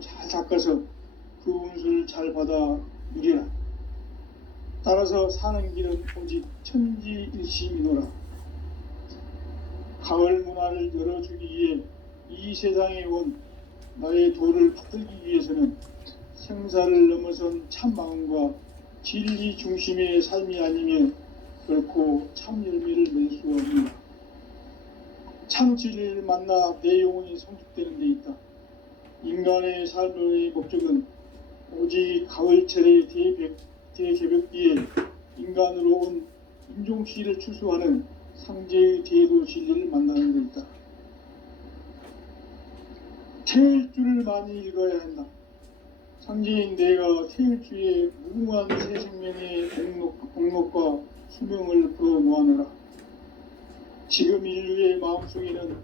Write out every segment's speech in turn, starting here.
잘 닦아서 그 운수를 잘 받아 누리라. 따라서 사는 길은 오직 천지일심이노라. 가을 문화를 열어주기 위해 이 세상에 온 나의 도를 받들기 위해서는 생사를 넘어선 참 마음과 진리 중심의 삶이 아니면 결코 참 열매를 맺을 수 없느니라. 참 진리를 만나 내 영혼이 성숙되는 데 있다. 인간의 삶의 목적은 오직 가을철의 대개벽기에 인간으로 온 인종시를 추수하는 상제의 대도 진리를 만나는 데 있다. 태일주를 많이 읽어야 한다. 상제인 내가 태일주의 무궁한 새 생명의 목록과 수명을 풀어놓아노라. 지금 인류의 마음속에는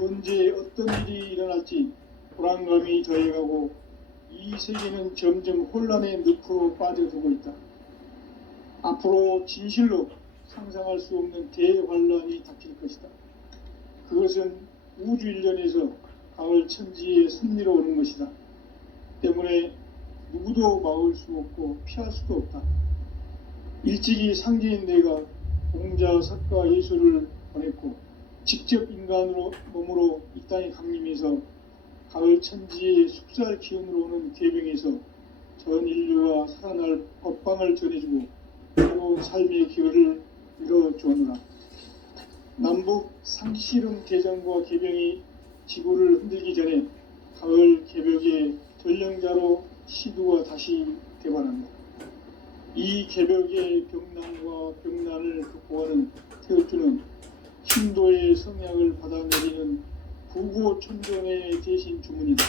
언제 어떤 일이 일어날지 불안감이 더해가고 이 세계는 점점 혼란의 늪으로 빠져들고 있다. 앞으로 진실로 상상할 수 없는 대환란이 닥칠 것이다. 그것은 우주일련에서 가을 천지의 섭리로 오는 것이다. 때문에 누구도 막을 수 없고 피할 수도 없다. 일찍이 상제인 내가 공자, 석가, 예수를 보냈고 직접 인간으로 몸으로 이 땅에 강림해서 가을 천지의 숙살 기운으로 오는 계병에서 전 인류가 살아날 법방을 전해주고 새로운 삶의 기회를 이뤄주느라. 남북 상씨름 대장과 계병이 지구를 흔들기 전에 가을 개벽의 전령자로 시두가 다시 대발한다. 이 개벽의 병난과 병난을 극복하는 태극주는 신도의 성약을 받아내리는 부고천존의 대신 주문이다.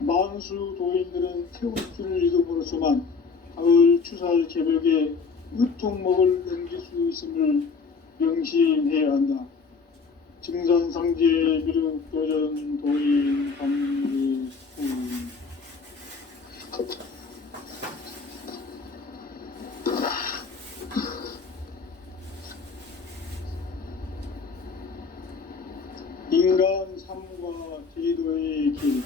만수 도인들은 태극주를 읽음으로써만 가을 추살 개벽의 의통목을 넘길 수 있음을 명심해야 한다. 증산상제 미륵도전 도인 감리 인간 삶과 제도의 길.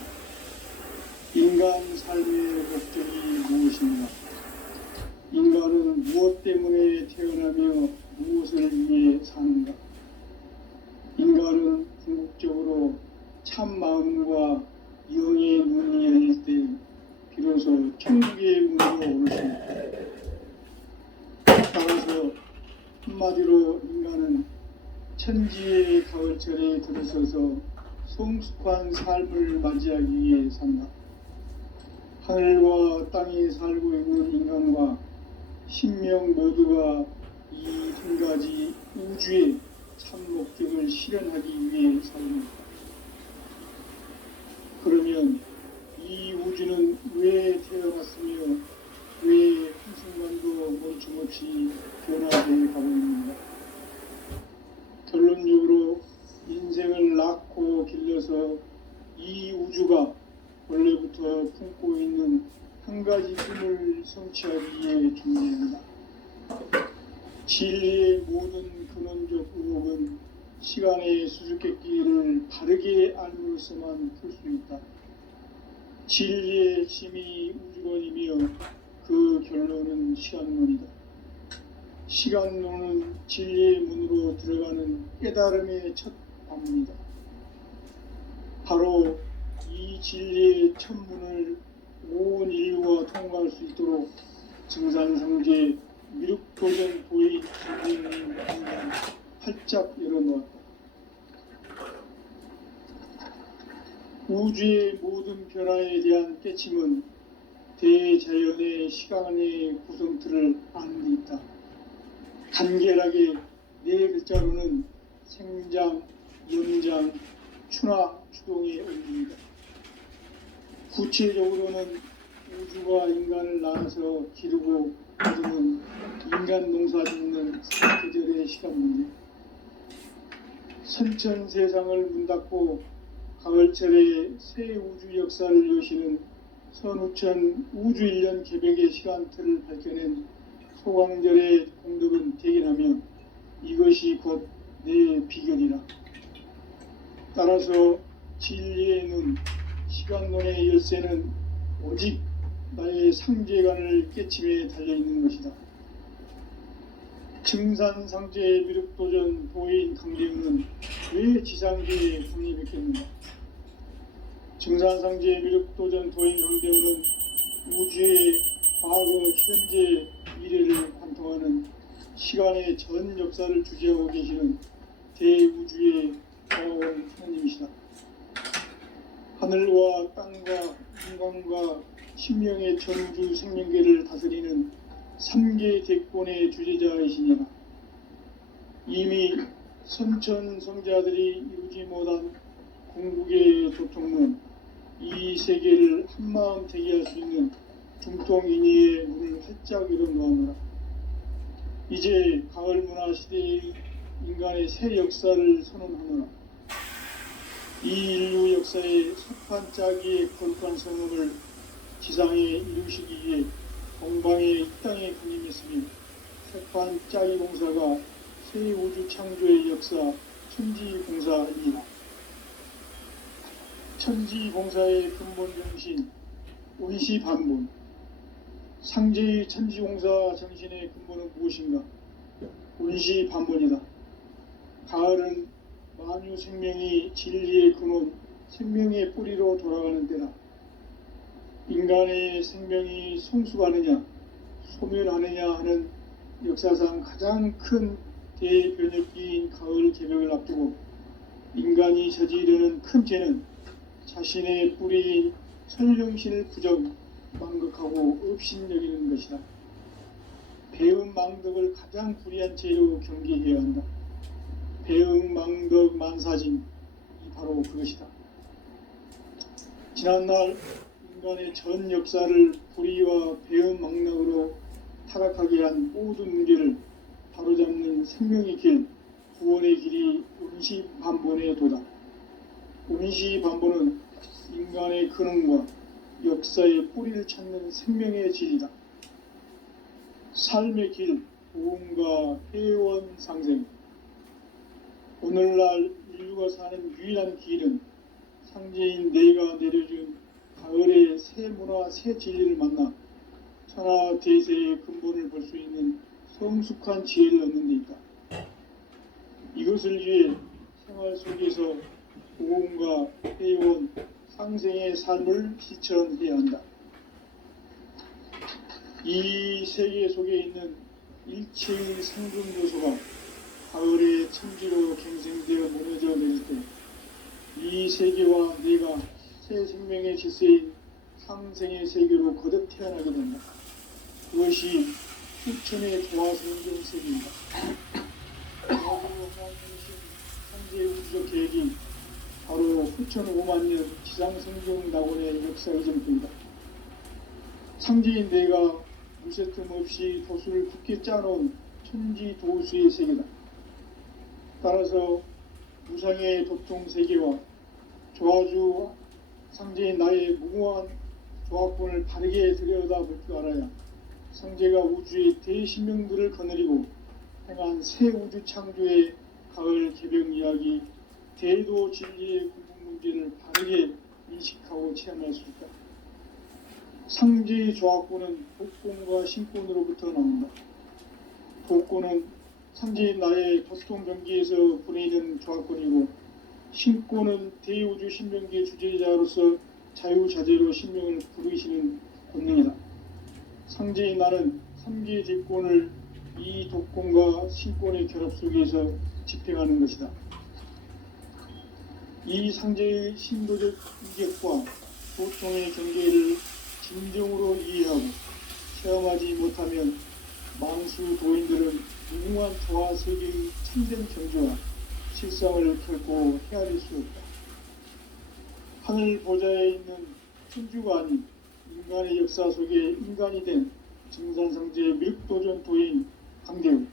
인간 삶의 목적이 무엇인가? 인간은 무엇 때문에 태어나며 무엇을 위해 사는가? 인간은 궁극적으로 참 마음과 영의 눈이 열릴 때 비로소 천국의 문으로 오를 수 있다. 따라서 한마디로 인간은 천지의 가을철에 들어서서 성숙한 삶을 맞이하기 위해 산다. 하늘과 땅에 살고 있는 인간과 신명 모두가 이 한 가지 우주의 참 목적을 실현하기 위해 살는 것. 그러면 이 우주는 왜 태어났으며 왜 한순간도 멈춤없이 변화되어 가고 있는가? 결론적으로 인생을 낳고 길러서 이 우주가 원래부터 품고 있는 한 가지 꿈을 성취하기 위해 존재한다. 진리의 모든 근원적 의혹은 시간의 수수께끼를 바르게 알므로서만 풀 수 있다. 진리의 힘이 우주론이며 그 결론은 시간론이다. 시간론은 진리의 문으로 들어가는 깨달음의 첫 관문이다. 바로 이 진리의 첫 문을 온 인류가 통과할 수 있도록 증산상제 미륵도전 도의 인간 활짝 열어놓았다. 우주의 모든 변화에 대한 깨침은 대자연의 시간의 구성틀을 아는 데 있다. 간결하게 네 글자로는 생장, 연장, 추나, 추동의 원리입니다. 구체적으로는 우주가 인간을 낳아서 기르고 거두는 인간 농사 짓는 계절의 시간 문제. 선천 세상을 문 닫고 가을철에 새 우주 역사를 여시는 선우천 우주일년 개벽의 시간틀을 밝혀낸 소광절의 공덕은 대견하며 이것이 곧 내 비결이라. 따라서 진리의 눈, 시간론의 열쇠는 오직 나의 상제관을 깨침에 달려있는 것이다. 증산상제 미륵도전 도인 강대우는 왜 지상계에 강림했겠는가? 증산상제 미륵도전 도인 강대우는 우주의 과거, 현재, 미래를 관통하는 시간의 전 역사를 주재하고 계시는 대우주의 자원 하나님이시다. 하늘과 땅과 인간과 신명의 전우주 생명계를 다스리는 3계 대권의 주재자이시니라. 이미 선천성자들이 이루지 못한 궁극의 도통론, 이 세계를 한마음 되게 할 수 있는 중통인의의 문을 활짝 열어놓았노라. 이제 가을 문화 시대의 인간의 새 역사를 선언하노라. 이 인류 역사의 석판 짜기의 거룩한 성음을 지상에 이루시기 위해 동방의 이 땅에 강림했으니 석판 짜기 공사가 새 우주 창조의 역사 천지공사이니라. 천지공사의 근본 정신 운시반본. 상제의 천지공사 정신의 근본은 무엇인가? 운시반본이다. 가을은 만유 생명이 진리의 근원, 생명의 뿌리로 돌아가는 때다. 인간의 생명이 성숙하느냐, 소멸하느냐 하는 역사상 가장 큰 대변혁기인 가을 개벽을 앞두고 인간이 저지르는 큰 죄는 자신의 뿌리인 설령신을 부정, 망극하고 업신여기는 것이다. 배음 망덕을 가장 불의한 죄로 경계해야 한다. 배음 망덕 만사진, 이 바로 그것이다. 지난날 인간의 전 역사를 불의와 배음 망덕으로 타락하게 한 모든 문제를 바로잡는 생명의 길, 구원의 길이 운시반본의 도다. 운시반본은 인간의 근원과 역사의 뿌리를 찾는 생명의 질이다. 삶의 길, 도움과 회원 상생. 오늘날 인류가 사는 유일한 길은 상제인 내가 내려준 가을의 새 문화, 새 진리를 만나 천하 대세의 근본을 볼 수 있는 성숙한 지혜를 얻는 데 있다. 이것을 위해 생활 속에서 도움과 회원, 상생의 삶을 실천해야 한다. 이 세계 속에 있는 일체의 상금 요소가 가을의 천지로 갱생되어 무너져 내릴 때 이 세계와 내가 새 생명의 질서인 상생의 세계로 거듭 태어나게 된다. 그것이 후천의 도화생경 세계입니다. 현재 우주적 계획이 바로 후천 5만 년 지상생경 낙원의 역사 이전입니다. 상제인 내가 무쇠 틈 없이 도수를 굳게 짜놓은 천지 도수의 세계다. 따라서 무상의 도통 세계와 조화주 상제인 나의 무궁한 조합권을 바르게 들여다볼 줄 알아야 상제가 우주의 대신명들을 거느리고 행한 새 우주 창조의 가을 개벽 이야기, 대도 진리의 궁극 문제를 바르게 인식하고 체험할 수 있다. 상제의 조합권은 독권과 신권으로부터 나온다. 독권은 상제인 나의 도통 병기에서 보내는 조합권이고, 신권은 대우주 신명기의 주제자로서 자유자재로 신명을 부르시는 권능이다. 상제인 나는 3개의 뒷권을 이 독권과 신권의 결합 속에서 집행하는 것이다. 이 상제의 신도적 이격과 보통의 경계를 진정으로 이해하고 체험하지 못하면 망수 도인들은 무궁한 조화 세계의 참된 경주와 실상을 결코 헤아릴 수 없다. 하늘 보좌에 있는 천주가 아닌 인간의 역사 속에 인간이 된 증산상제 미륵도전 도인 강대우.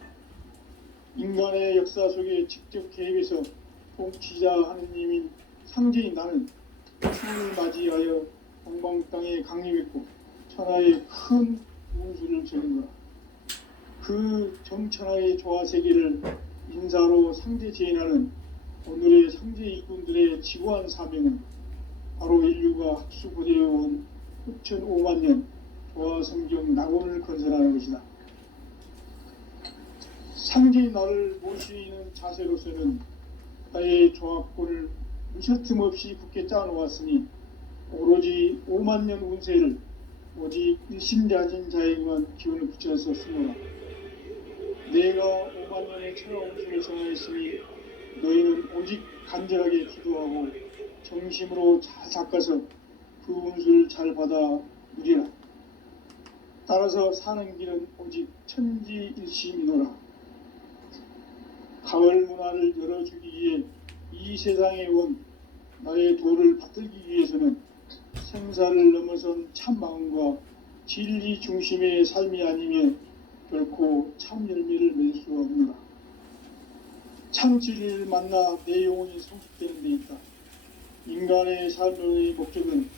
인간의 역사 속에 직접 개입해서 통치자 하느님인 상제인 나는 추을 맞이하여 동방 땅에 강림했고 천하의 큰 운수를 저는 거라. 그 정천하의 조화세계를 인사로 상제 제인하는 오늘의 상제 일꾼들의 지구한 사명은 바로 인류가 학수고대해온 6,500만 년 조화성경 낙원을 건설하는 것이다. 상제의 나를 모시는 자세로서는 나의 조합권을 무셔틈 없이 굳게 짜놓았으니 오로지 5만 년 운세를 오직 일심자진 자에게만 기운을 붙여서 쓰노라. 내가 5만 년의 천하 운수를 정하였으니 너희는 오직 간절하게 기도하고 정심으로 잘 닦아서 그 운수를 잘 받아 누리라. 따라서 사는 길은 오직 천지일심이노라. 가을 문화를 열어주기 위해 이 세상에 온 나의 도를 받들기 위해서는 생사를 넘어선 참 마음과 진리 중심의 삶이 아니면 결코 참 열매를 맺을 수가 없노라. 참 진리를 만나 내 영혼이 성숙되는 데 있다. 인간의 삶의 목적은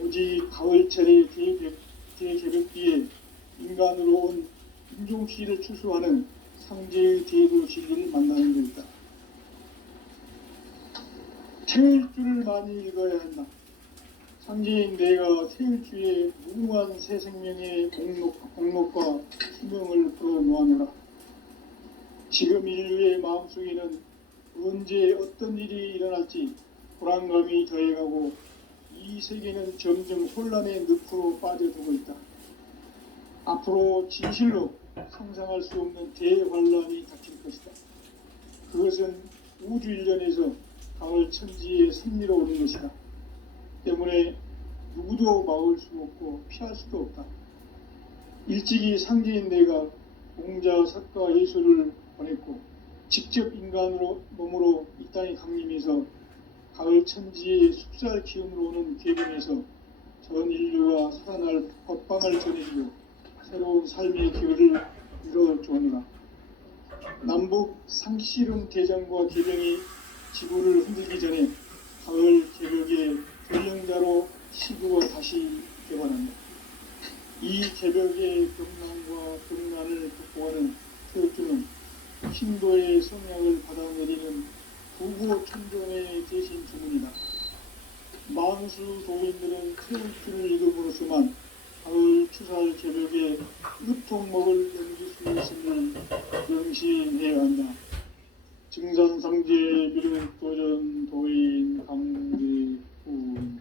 오직 가을철의 대개벽기에 인간으로 온 인종시를 추수하는 상제의 대도 진리를 만나는 것이다. 태을 줄을 많이 읽어야 한다. 상제인 내가 태을주의 무궁한 새 생명의 공록과 수명을 풀어놓아노라. 지금 인류의 마음속에는 언제 어떤 일이 일어날지 불안감이 더해가고 이 세계는 점점 혼란의 늪으로 빠져들고 있다. 앞으로 진실로 상상할 수 없는 대환란이 닥칠 것이다. 그것은 우주 일련에서 가을 천지에 승리로 오는 것이다. 때문에 누구도 막을 수 없고 피할 수도 없다. 일찍이 상제인 내가 공자, 석가, 예수를 보냈고 직접 인간으로 몸으로 이 땅에 강림해서 가을 천지의 숲살 기운으로 오는 계명에서 전 인류가 살아날 법방을 전해주고 새로운 삶의 기회를 이뤄주오노라. 남북 상씨름 대전과 계명이 지구를 흔들기 전에 가을 개벽의 전령자로 시구가 다시 개관한다. 이 개벽의 경난과 경난을 극복하는 태극주는 신도의 성향을 받아내리는 부고 천존의 대신 주문이다. 만수 도민들은 태극주를 읽음으로써만 가을 추살 개벽에 으통먹을 넘길 수 있음을 명심해야 한다. 증산상제 미륵도전 도인 강대훈.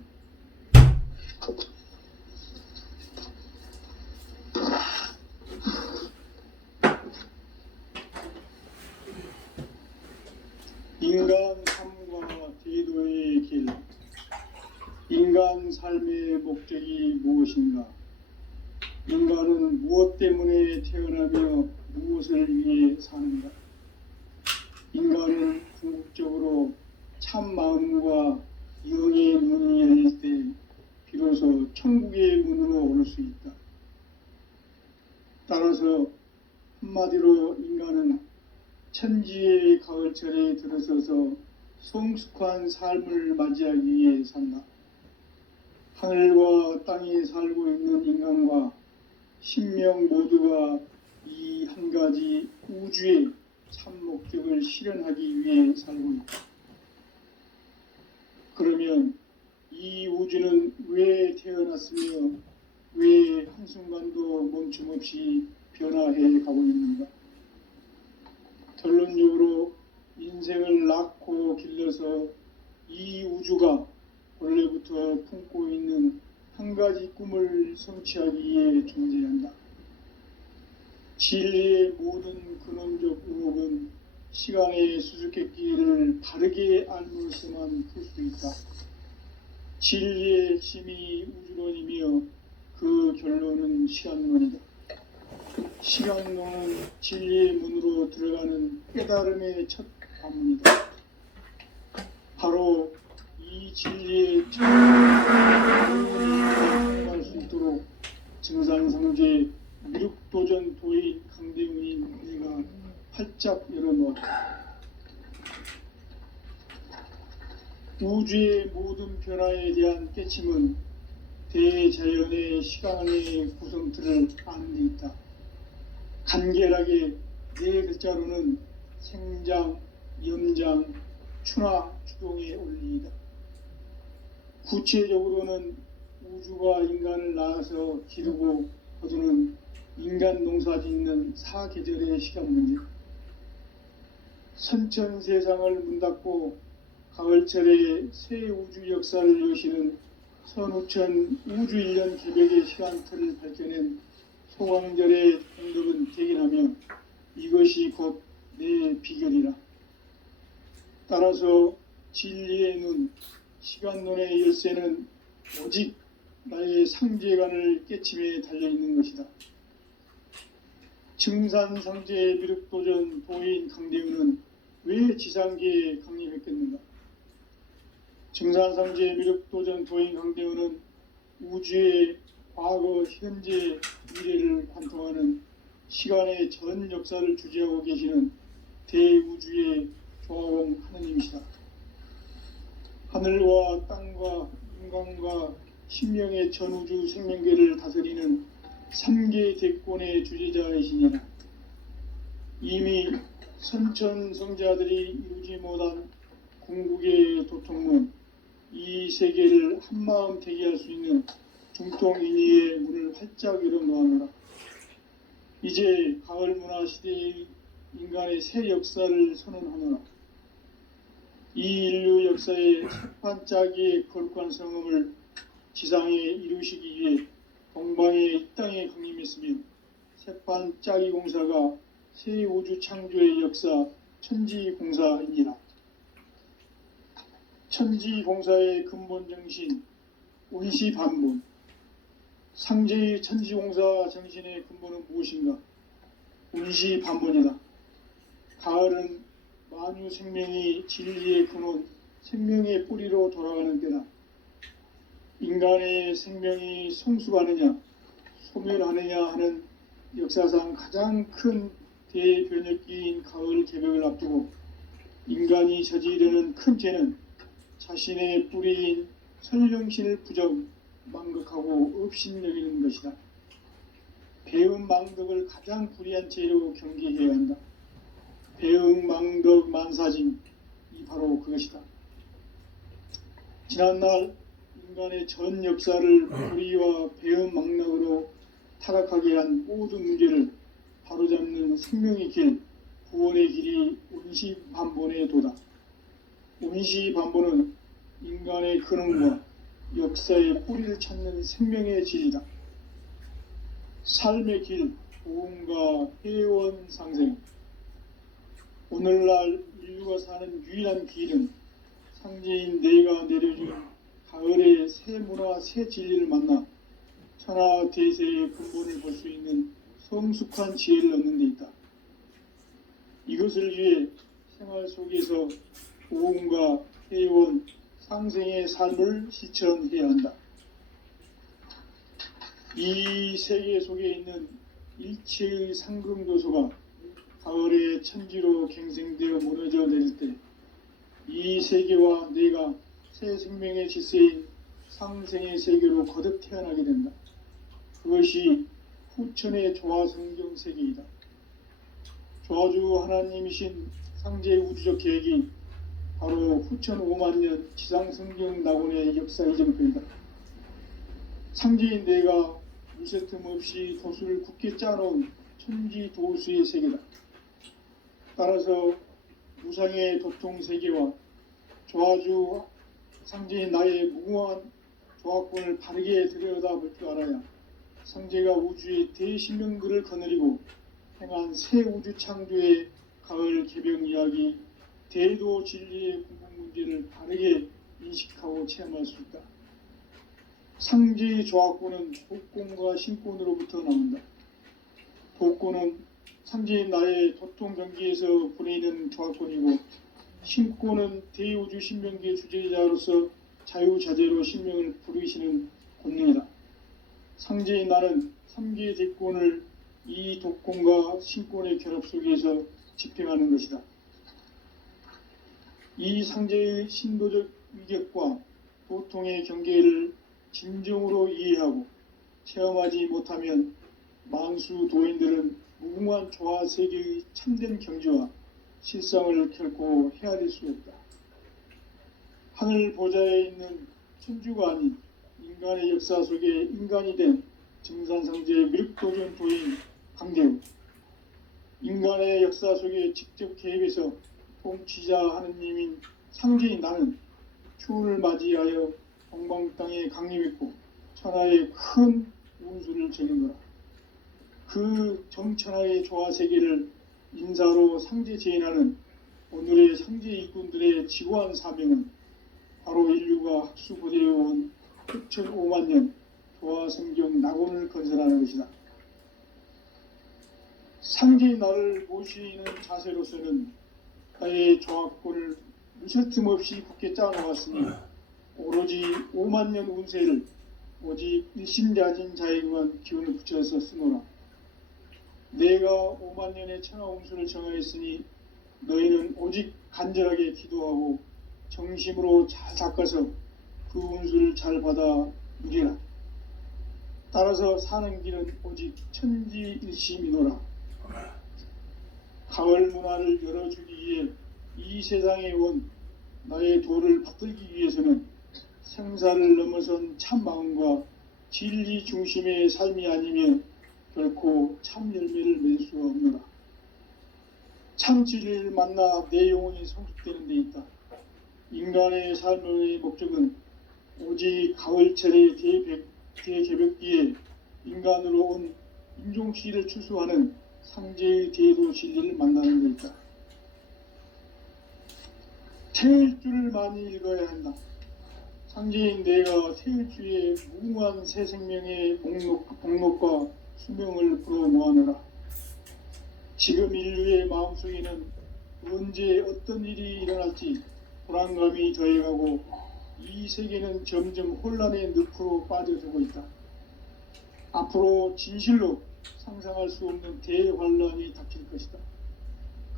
인간 삶과 제도의 길. 인간 삶의 목적이 무엇인가? 인간은 무엇 때문에 태어나며 무엇을 위해 사는가? 인간은 궁극적으로 참 마음과 영의 문이 열릴 때 비로소 천국의 문으로 올 수 있다. 따라서 한마디로 인간은 천지의 가을철에 들어서서 성숙한 삶을 맞이하기 위해 산다. 하늘과 땅에 살고 있는 인간과 신명 모두가 이 한 가지 우주의 참 목적을 실현하기 위해 살고 있다. 그러면 이 우주는 왜 태어났으며 왜 한순간도 멈춤없이 변화해 가고 있는가? 결론적으로 인생을 낳고 길러서 이 우주가 원래부터 품고 있는 한 가지 꿈을 성취하기 위해 존재한다. 진리의 모든 근원적 의혹은 시간의 수수께끼를 바르게 알므로서만 풀 수 있다. 진리의 핵심이 우주론이며 그 결론은 시간론이다. 시간론은 진리의 문으로 들어가는 깨달음의 첫 관문이다. 바로 이 진리의 첫 관문을 통할 수 있도록 증산상제 미륵도전 도인 강대훈이 내가 활짝 열어놓았다. 우주의 모든 변화에 대한 깨침은 대자연의 시간의 구성틀을 아는 데 있다. 간결하게 네 글자로는 생장, 염장, 추나, 추동의 원리이다. 구체적으로는 우주가 인간을 낳아서 기르고 거두는 인간 농사 짓는 사계절의 시간 문제, 선천 세상을 문 닫고 가을철에 새 우주 역사를 여시는 선우천 우주 1년 개벽의 시간틀을 밝혀낸 소광절의 공덕은 대견하며 이것이 곧 내 비결이라. 따라서 진리의 눈, 시간론의 열쇠는 오직 나의 상제관을 깨침에 달려있는 것이다. 증산상제의 미륵도전 도인 강대우는 왜 지상계에 강림했겠는가? 증산상제의 미륵도전 도인 강대우는 우주의 과거, 현재, 미래를 관통하는 시간의 전 역사를 주재하고 계시는 대우주의 조화공 하느님이시다. 하늘과 땅과 인간과 신명의 전우주 생명계를 다스리는 3개 대권의 주재자이시니라. 이미 선천성자들이 이루지 못한 궁극의 도통문, 이 세계를 한마음 대기할 수 있는 중통인의의 문을 활짝 열어놓아노라. 이제 가을 문화 시대의 인간의 새 역사를 선언하노라. 이 인류 역사의 첫판짜기의 거룩한 성음을 지상에 이루시기 위해 동방의 이 땅에 강림했으며 새판짜기 공사가 새 우주 창조의 역사 천지공사이니라. 천지공사의 근본 정신 운시반본, 상제의 천지공사 정신의 근본은 무엇인가? 운시반본이다. 가을은 만유 생명이 진리의 근원, 생명의 뿌리로 돌아가는 때다. 인간의 생명이 성숙하느냐, 소멸하느냐 하는 역사상 가장 큰 대변혁기인 가을 개벽을 앞두고 인간이 저지르는 큰 죄는 자신의 뿌리인 설령신을 부정, 망극하고 업신여기는 것이다. 배음 망덕을 가장 불의한 죄로 경계해야 한다. 배음 망덕 만사징, 이 바로 그것이다. 지난날 인간의 전 역사를 불의와 배음 망덕으로 타락하게 한 모든 문제를 바로잡는 생명의 길, 구원의 길이 운시반본의 도다. 운시반본은 인간의 근원과 역사의 뿌리를 찾는 생명의 질이다. 삶의 길, 보험과 회원 상생. 오늘날 인류가 사는 유일한 길은 상제인 내가 내려준 가을의 새 문화, 새 진리를 만나 천하 대세의 근본을 볼 수 있는 성숙한 지혜를 얻는 데 있다. 이것을 위해 생활 속에서 보험과 회원, 상생의 삶을 실천해야 한다. 이 세계 속에 있는 일체의 상금도소가 가을의 천지로 갱생되어 무너져 내릴 때 이 세계와 내가 새 생명의 질서인 상생의 세계로 거듭 태어나게 된다. 그것이 후천의 조화성경 세계이다. 조화주 하나님이신 상제의 우주적 계획이 바로 후천 5만년 지상성경 낙원의 역사 이정표이다. 상제인 내가 무쇠틈 없이 도수를 굳게 짜놓은 천지도수의 세계다. 따라서 무상의 도통세계와 조화주 상제인 나의 무궁한 조화권을 바르게 들여다볼 줄 알아야 상제가 우주의 대신명글을 거느리고 행한 새 우주 창조의 가을 개벽 이야기, 대도 진리의 궁극 문제를 바르게 인식하고 체험할 수 있다. 상제의 조화권은 독권과 신권으로부터 나온다. 독권은 상제인 나의 도통 경계에서 보내는 조화권이고, 신권은 대우주 신명계 주제자로서 자유자재로 신명을 부르시는 권능이다. 상제인 나는 3개의 대권을 이 독권과 신권의 결합 속에서 집행하는 것이다. 이 상제의 신도적 위격과 도통의 경계를 진정으로 이해하고 체험하지 못하면 만수 도인들은 무궁한 조화 세계의 참된 경지와 실상을 결코 헤아릴 수 없다. 하늘 보좌에 있는 천주가 아닌 인간의 역사 속에 인간이 된 증산상제의 미륵도전 도인 강대우, 인간의 역사 속에 직접 개입해서 통치자 하느님인 상제인 나는 추운을 맞이하여 동방 땅에 강림했고 천하의 큰 운수를 적인 거라. 그 정천하의 조화 세계를 인사로 상제 제인하는 오늘의 상제 일꾼들의 지고한 사명은 바로 인류가 학수고대해온 6,5만 년 조화 성경 낙원을 건설하는 것이다. 상제의 나를 모시는 자세로서는 나의 조합권을 무슨 틈없이 굳게 짜놓았으니 오로지 5만 년 운세를 오직 일심자진 자에게만 기운을 붙여서 쓰노라. 내가 5만 년의 천하 운수를 정하였으니 너희는 오직 간절하게 기도하고 정심으로 잘 닦아서 그 운수를 잘 받아 누리라. 따라서 사는 길은 오직 천지일심이노라. 가을 문화를 열어주기 위해 이 세상에 온 나의 도를 받들기 위해서는 생사를 넘어선 참 마음과 진리 중심의 삶이 아니면 결코 참 열매를 맺을 수가 없노라. 참 진리를 만나 내 영혼이 성숙되는 데 있다. 인간의 삶의 목적은 오직 가을철의 대개벽기에 인간으로 온 인종시를 추수하는 상제의 대도 진리를 만나는 것이다. 태일주를 많이 읽어야 한다. 상제인 내가 태일주의 무궁한 새 생명의 목록과 수명을 불어 모아노라. 지금 인류의 마음속에는 언제 어떤 일이 일어날지 불안감이 더해가고 이 세계는 점점 혼란의 늪으로 빠져들고 있다. 앞으로 진실로 상상할 수 없는 대환란이 닥칠 것이다.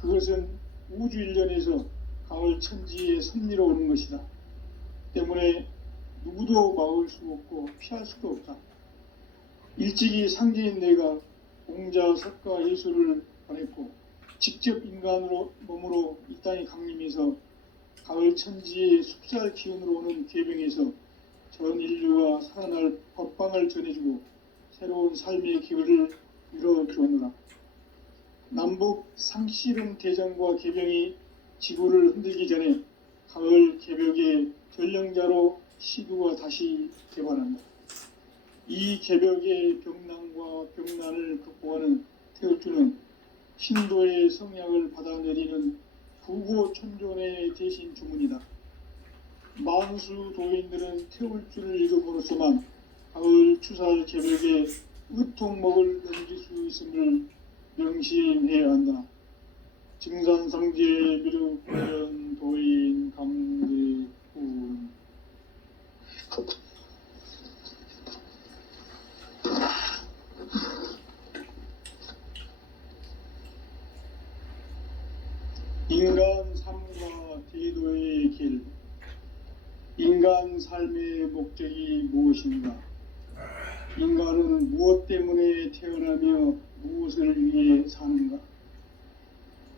그것은 우주 일련에서 가을 천지의 섭리로 오는 것이다. 때문에 누구도 막을 수 없고 피할 수도 없다. 일찍이 상제인 내가 공자, 석가, 예수를 보냈고 직접 인간으로 몸으로 이 땅에 강림해서 가을 천지의 숲살 기운으로 오는 계병에서 전 인류가 살아날 법방을 전해주고 새로운 삶의 기회를 이뤄주었노라. 남북 상실은 대전과 계병이 지구를 흔들기 전에 가을 개벽의 전령자로 시두가 다시 개발한다. 이 개벽의 병난과 병난을 극복하는 태울주는 신도의 성약을 받아내리는 부고천존의 대신 주문이다. 만수 도인들은 태울주를 읽어보로서만 가을 추살 개벽의 의통목을 넘길 수 있음을 명심해야 한다. 증산상제 미륵 도인 강대훈. 인간 삶과 대도의 길. 인간 삶의 목적이 무엇인가? 인간은 무엇 때문에 태어나며 무엇을 위해 사는가?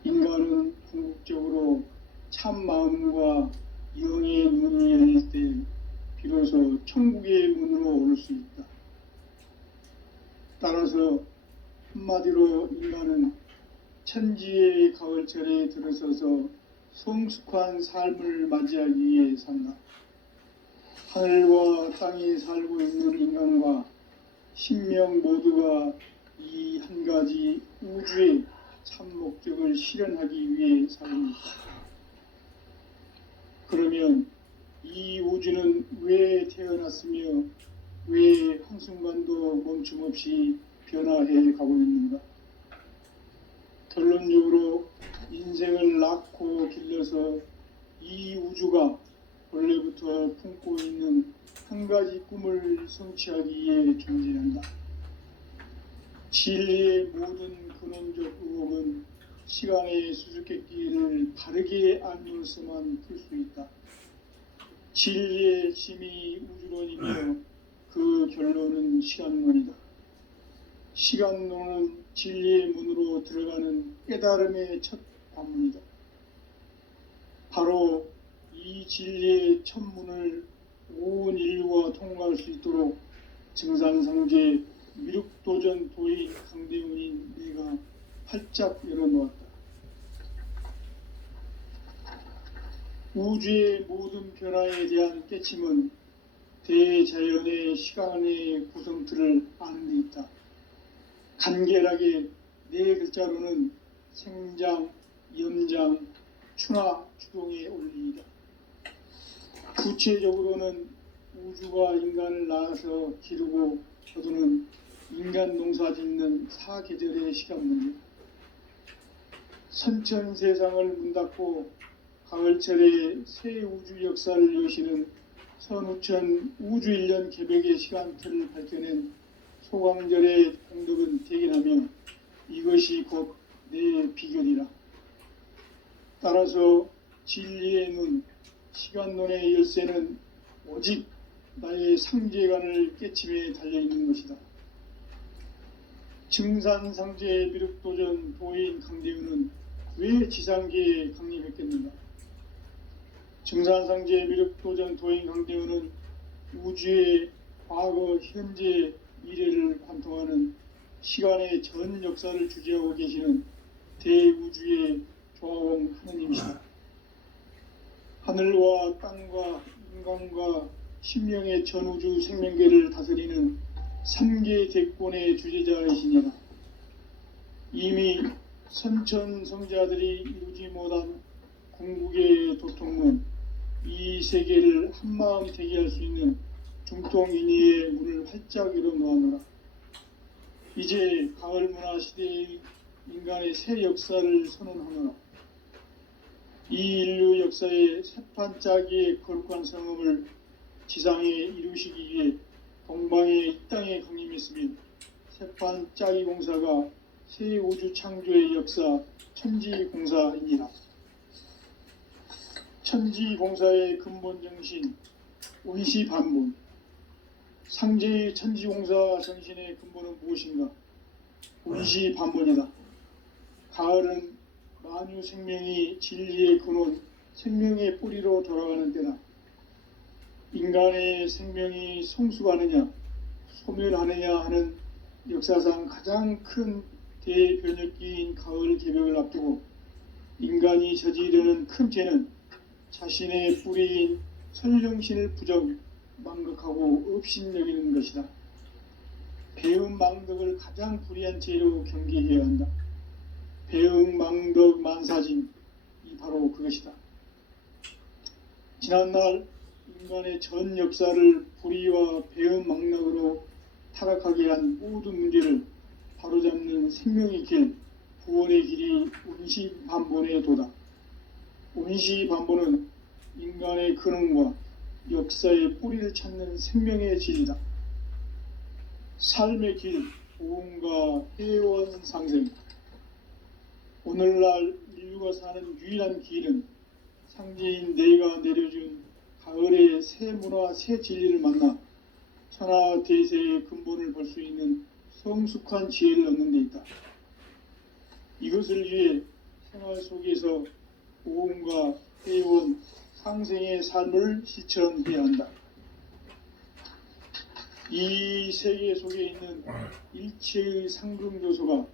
인간은 궁극적으로 참 마음과 영의 문이 열릴 때 비로소 천국의 문으로 오를 수 있다. 따라서 한마디로 인간은 천지의 가을철에 들어서서 성숙한 삶을 맞이하기 위해 산다. 하늘과 땅에 살고 있는 인간과 신명 모두가 이 한 가지 우주의 참 목적을 실현하기 위해 사는 것이다. 그러면 이 우주는 왜 태어났으며 왜 한순간도 멈춤 없이 변화해 가고 있는가? 결론적으로 인생을 낳고 길러서 이 우주가 원래부터 품고 있는 한 가지 꿈을 성취하기 위해 존재한다. 진리의 모든 근원적 의혹은 시간의 수수께끼를 바르게 알면서만 풀 수 있다. 진리의 힘이 우주론이며 그 결론은 시간론이다. 시간론은 진리의 문으로 들어가는 깨달음의 첫 관문이다. 바로 이 진리의 첫 문을 온 인류가 통과할 수 있도록 증산상제 미륵도전 도인 강대훈인 내가 활짝 열어놓았다. 우주의 모든 변화에 대한 깨침은 대자연의 시간의 구성틀을 아는 데 있다. 간결하게 네 글자로는 생장, 연장, 추나 추동의 원리이다. 구체적으로는 우주가 인간을 낳아서 기르고 거두는 인간 농사 짓는 사계절의 시간 문제. 선천 세상을 문 닫고 가을철에 새 우주 역사를 여시는 선우천 우주 1년 개벽의 시간틀을 밝혀낸 소광절의 공덕은 대견하며 이것이 곧 내 비결이라. 따라서 진리의 눈, 시간론의 열쇠는 오직 나의 상제관을 깨침에 달려있는 것이다. 증산상제 미륵도전 도인 강대훈은 왜 지상계에 강림했겠는가? 증산상제 미륵도전 도인 강대훈은 우주의 과거, 현재, 미래를 관통하는 시간의 전 역사를 주재하고 계시는 대우주의 조화원 하느님이시다. 하늘과 땅과 인간과 신명의 전우주 생명계를 다스리는 3계 대권의 주재자이시니라. 이미 선천성자들이 이루지 못한 궁극의 도통은 이 세계를 한마음 되게 할 수 있는 중통인의의 문을 활짝 열어놓았노라. 이제 가을 문화 시대의 인간의 새 역사를 선언하노라. 이 인류 역사의 새판짜기의 거룩한 성음을 지상에 이루시기 위해 동방의 이 땅에 강림했으며 새판짜기 공사가 새 우주 창조의 역사 천지공사이니라. 천지공사의 근본 정신 원시반본. 상제의 천지공사 정신의 근본은 무엇인가? 원시반본이다. 가을은 만유 생명이 진리의 근원, 생명의 뿌리로 돌아가는 때다. 인간의 생명이 성숙하느냐, 소멸하느냐 하는 역사상 가장 큰 대변혁기인 가을 개벽을 앞두고 인간이 저지르는 큰 죄는 자신의 뿌리인 설령신을 부정, 망극하고 업신여기는 것이다. 배음 망덕을 가장 불의한 죄로 경계해야 한다. 배음 망덕 만사짐이 바로 그것이다. 지난날 인간의 전 역사를 불의와 배음 망락으로 타락하게 한 모든 문제를 바로잡는 생명의 길, 구원의 길이 원시반본의 도다. 원시반본은 인간의 근원과 역사의 뿌리를 찾는 생명의 질이다. 삶의 길, 보험과 회원 상생. 오늘날 인류가 사는 유일한 길은 상제인 내가 내려준 가을의 새 문화, 새 진리를 만나 천하 대세의 근본을 볼 수 있는 성숙한 지혜를 얻는 데 있다. 이것을 위해 생활 속에서 보험과 회원, 상생의 삶을 실천해야 한다. 이 세계 속에 있는 일체의 상승요소가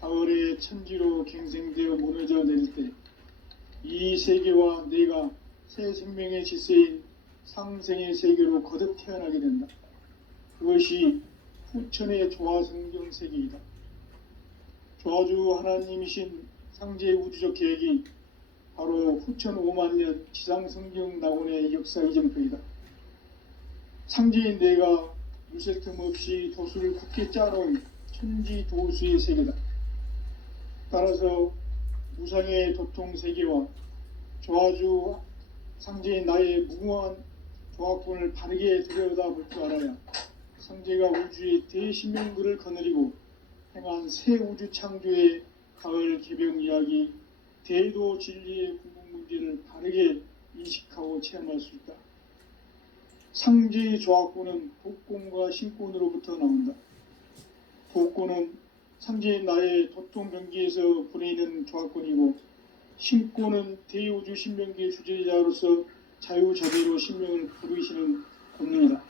가을의 천지로 갱생되어 무너져 내릴 때 이 세계와 내가 새 생명의 질서인 상생의 세계로 거듭 태어나게 된다. 그것이 후천의 조화성경 세계이다. 조화주 하나님이신 상제 우주적 계획이 바로 후천 5만 년 지상성경 낙원의 역사 이정표이다. 상제인 내가 물새 틈 없이 도수를 굳게 짜놓은 천지 도수의 세계다. 따라서 무상의 도통 세계와 조화주 상제인 나의 무궁한 조화권을 바르게 들여다볼 줄 알아야 상제가 우주의 대신명들을 거느리고 행한 새 우주 창조의 가을 개병 이야기, 대도 진리의 궁극 문제를 바르게 인식하고 체험할 수 있다. 상제의 조화권은 복권과 신권으로부터 나온다. 복권은 상제의 나의 도통 경기에서 보내는 조화권이고, 신권은 대우주 신명기의 주제자로서 자유자재로 신명을 부르시는 권능이다.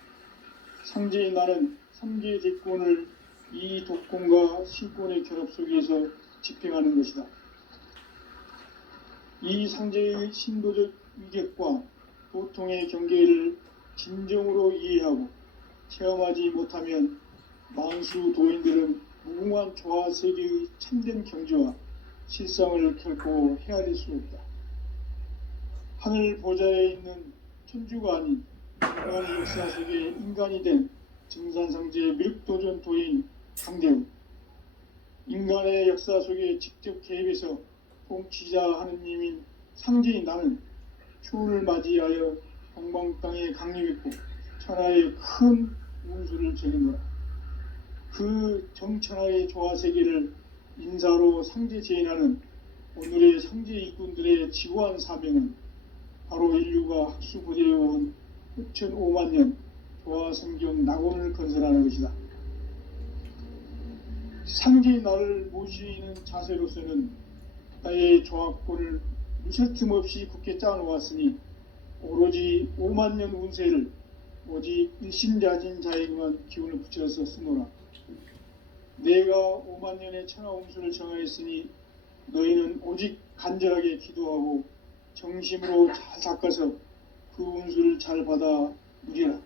상제의 나는 삼계의 대권을 이 독권과 신권의 결합 속에서 집행하는 것이다. 이 상제의 신도적 위격과 도통의 경계를 진정으로 이해하고 체험하지 못하면 만수 도인들은 무궁한 조화세계의 참된 경지와 실상을 결코 헤아릴 수 없다. 하늘 보좌에 있는 천주가 아닌 인간의 역사 속에 인간이 된 증산상제의 미륵도전 도인 강대우, 인간의 역사 속에 직접 개입해서 통치자 하느님인 상제인 나는 추운을 맞이하여 동방 땅에 강림했고 천하의 큰 운수를 적인노라. 그 정천하의 조화세계를 인사로 상제 제인하는 오늘의 상제 일꾼들의 지고한 사명은 바로 인류가 학수부대해온 6,500만 년 조화성경 낙원을 건설하는 것이다. 상제의 나를 모시는 자세로서는 나의 조합권을 무쇠틈 없이 굳게 짜놓았으니 오로지 5만 년 운세를 오직 일심자진 자에게만 기운을 붙여서 쓰노라. 내가 5만 년의 천하 운수를 정하였으니 너희는 오직 간절하게 기도하고 정심으로 잘 닦아서 그 운수를 잘 받아 누리라.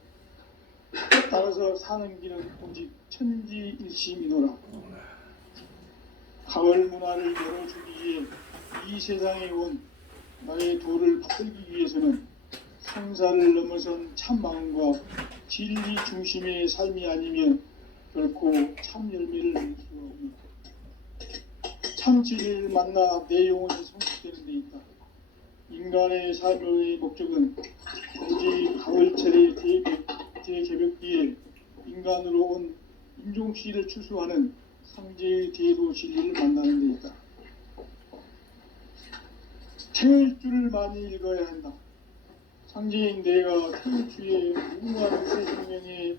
따라서 사는 길은 오직 천지일심이노라. 가을 문화를 열어주기 위해 이 세상에 온 나의 도를 붙들기 위해서는 성사를 넘어선 참 마음과 진리 중심의 삶이 아니면 결코 참 열매를 낼 수 없다. 참 진리를 만나 내 영혼이 성숙되는 데 있다. 인간의 삶의 목적은 오직 가을철의 대개벽기에 인간으로 온 인종시를 추수하는 상제의 대도 진리를 만나는 데 있다. 태일주를 많이 읽어야 한다. 상제인 내가 태일주의 무궁한 새 생명의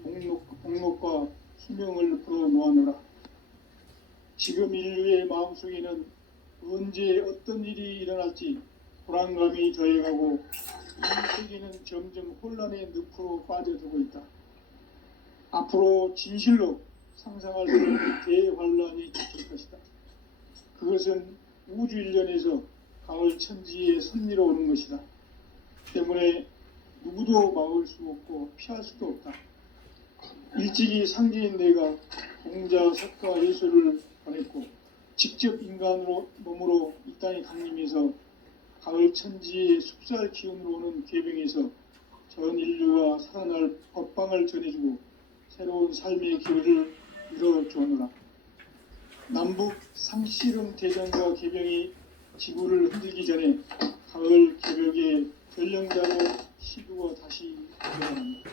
목록과 수명을 풀어놓아노라. 지금 인류의 마음속에는 언제 어떤 일이 일어날지 불안감이 더해가고 이 세계는 점점 혼란의 늪으로 빠져들고 있다. 앞으로 진실로 상상할 수 없는 대환란이 닥칠 것이다. 그것은 우주 일련에서 가을 천지에 선미로 오는 것이다. 때문에 누구도 막을 수 없고 피할 수도 없다. 일찍이 상제인 내가 공자, 석가, 예수를 보냈고 직접 인간으로 몸으로 이 땅에 강림해서 가을 천지의 숲살 기운으로 오는 계병에서 전 인류가 살아날 법방을 전해주고 새로운 삶의 기회를 이뤄주오노라. 남북 상씨름 대전과 계병이 지구를 흔들기 전에 가을 개벽의 전령자로 시두가 다시 일어납니다.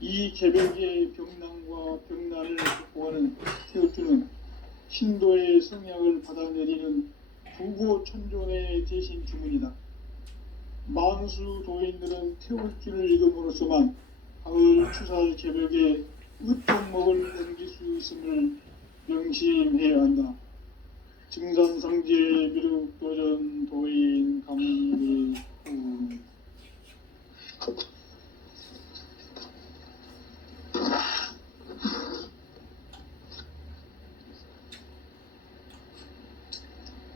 이 개벽의 병난과 병난을 극복하는 태울주는 신도의 성약을 받아내리는 부고천존의 대신 주문이다. 만수 도인들은 태울주를 읽음으로써만 가을 추살 개벽에 으뜸목을 넘길 수 있음을 명심해야 한다. 증산상제 미륵도전 도인 강대우.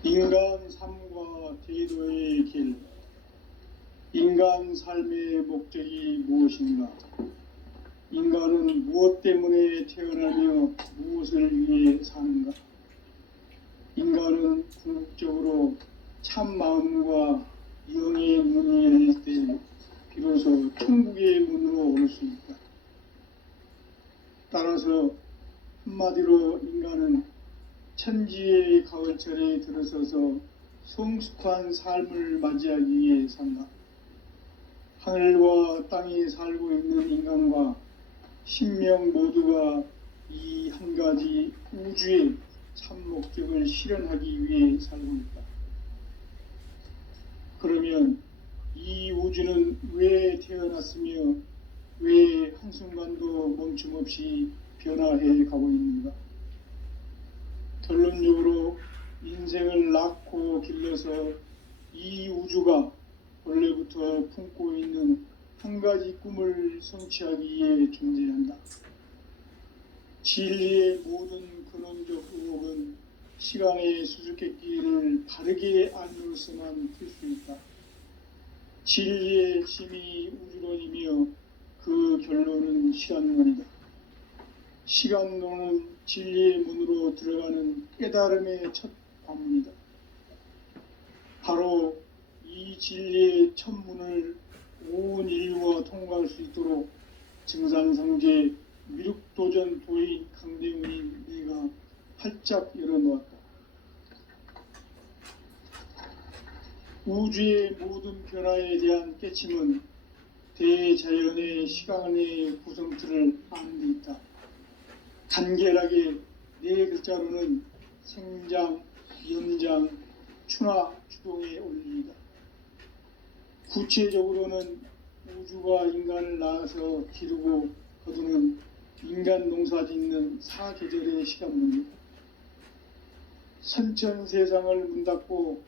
인간 삶과 대도의 길. 인간 삶의 목적이 무엇인가? 인간은 무엇 때문에 태어나며 무엇을 위해 사는가? 인간은 궁극적으로 참 마음과 영의 문이 열릴 때 비로소 천국의 문으로 올 수 있다. 따라서 한마디로 인간은 천지의 가을철에 들어서서 성숙한 삶을 맞이하기 위해 산다. 하늘과 땅에 살고 있는 인간과 신명 모두가 이 한 가지 우주의 참 목적을 실현하기 위해 살고 있다. 그러면 이 우주는 왜 태어났으며 왜 한순간도 멈춤 없이 변화해 가고 있는가? 결론적으로 인생을 낳고 길러서 이 우주가 원래부터 품고 있는 한 가지 꿈을 성취하기 위해 존재한다. 진리의 모든 근원적 의혹은 시간의 수수께끼를 바르게 알므로서만 풀 수 있다. 진리의 힘이 우주론이며 그 결론은 시간론이다. 시간론은 진리의 문으로 들어가는 깨달음의 첫 관문이다. 바로 이 진리의 첫 문을 온 인류가 통과할 수 있도록 증산성제 미륵도전 도인 강대훈인 내가 활짝 열어놓았다. 우주의 모든 변화에 대한 깨침은 대자연의 시간의 구성틀을 아는 데 있다. 간결하게 네 글자로는 생장, 연장, 추나 추동의 원리이다. 구체적으로는 우주가 인간을 낳아서 기르고 거두는 인간 농사 짓는 사계절의 시간문이다. 선천 세상을 문닫고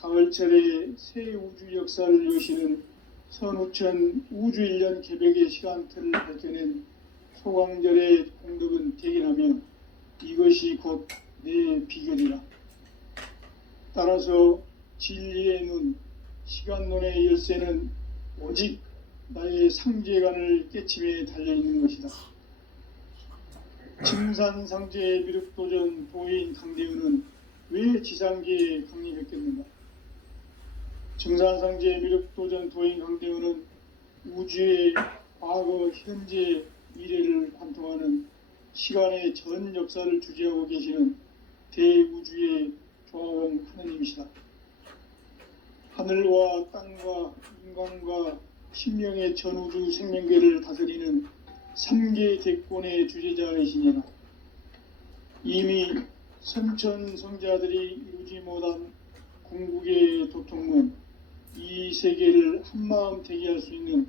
가을철에 새 우주 역사를 여시는 선우천 우주일년 개벽의 시간틀을 밝혀낸 소광절의 공덕은 대견하며 이것이 곧 내 비결이라. 따라서 진리의 눈, 시간론의 열쇠는 오직 나의 상제관을 깨침에 달려있는 것이다. 증산상제의 미륵도전 도인 강대훈은 왜 지상계에 강림했겠는가? 증산상제의 미륵도전 도인 강대훈은 우주의 과거, 현재, 미래를 관통하는 시간의 전 역사를 주재하고 계시는 대우주의 조화원 하느님이시다. 하늘과 땅과 인간과 신명의 전우주 생명계를 다스리는 3계 대권의 주제자이시니라. 이미 선천성자들이 이루지 못한 궁극의 도통문, 이 세계를 한마음 대기할 수 있는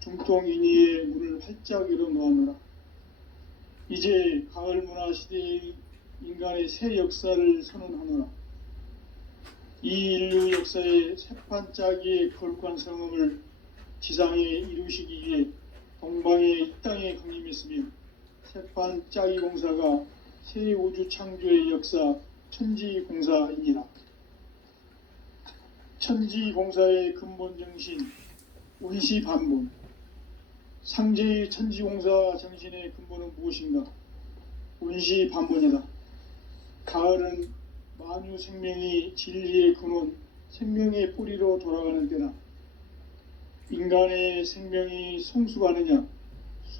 중통인의의 문을 활짝 열어놓았노라. 이제 가을 문화 시대의 인간의 새 역사를 선언하노라. 이 인류 역사의 새판짜기의 거룩한 성음을 지상에 이루시기 위해 동방의 이 땅에 강림했으며 새판짜기 공사가 새 우주 창조의 역사 천지공사이니라. 천지공사의 근본 정신 운시반본. 상제의 천지공사 정신의 근본은 무엇인가? 운시반본이다. 가을은 만유 생명이 진리의 근원, 생명의 뿌리로 돌아가는 때나 인간의 생명이 성숙하느냐,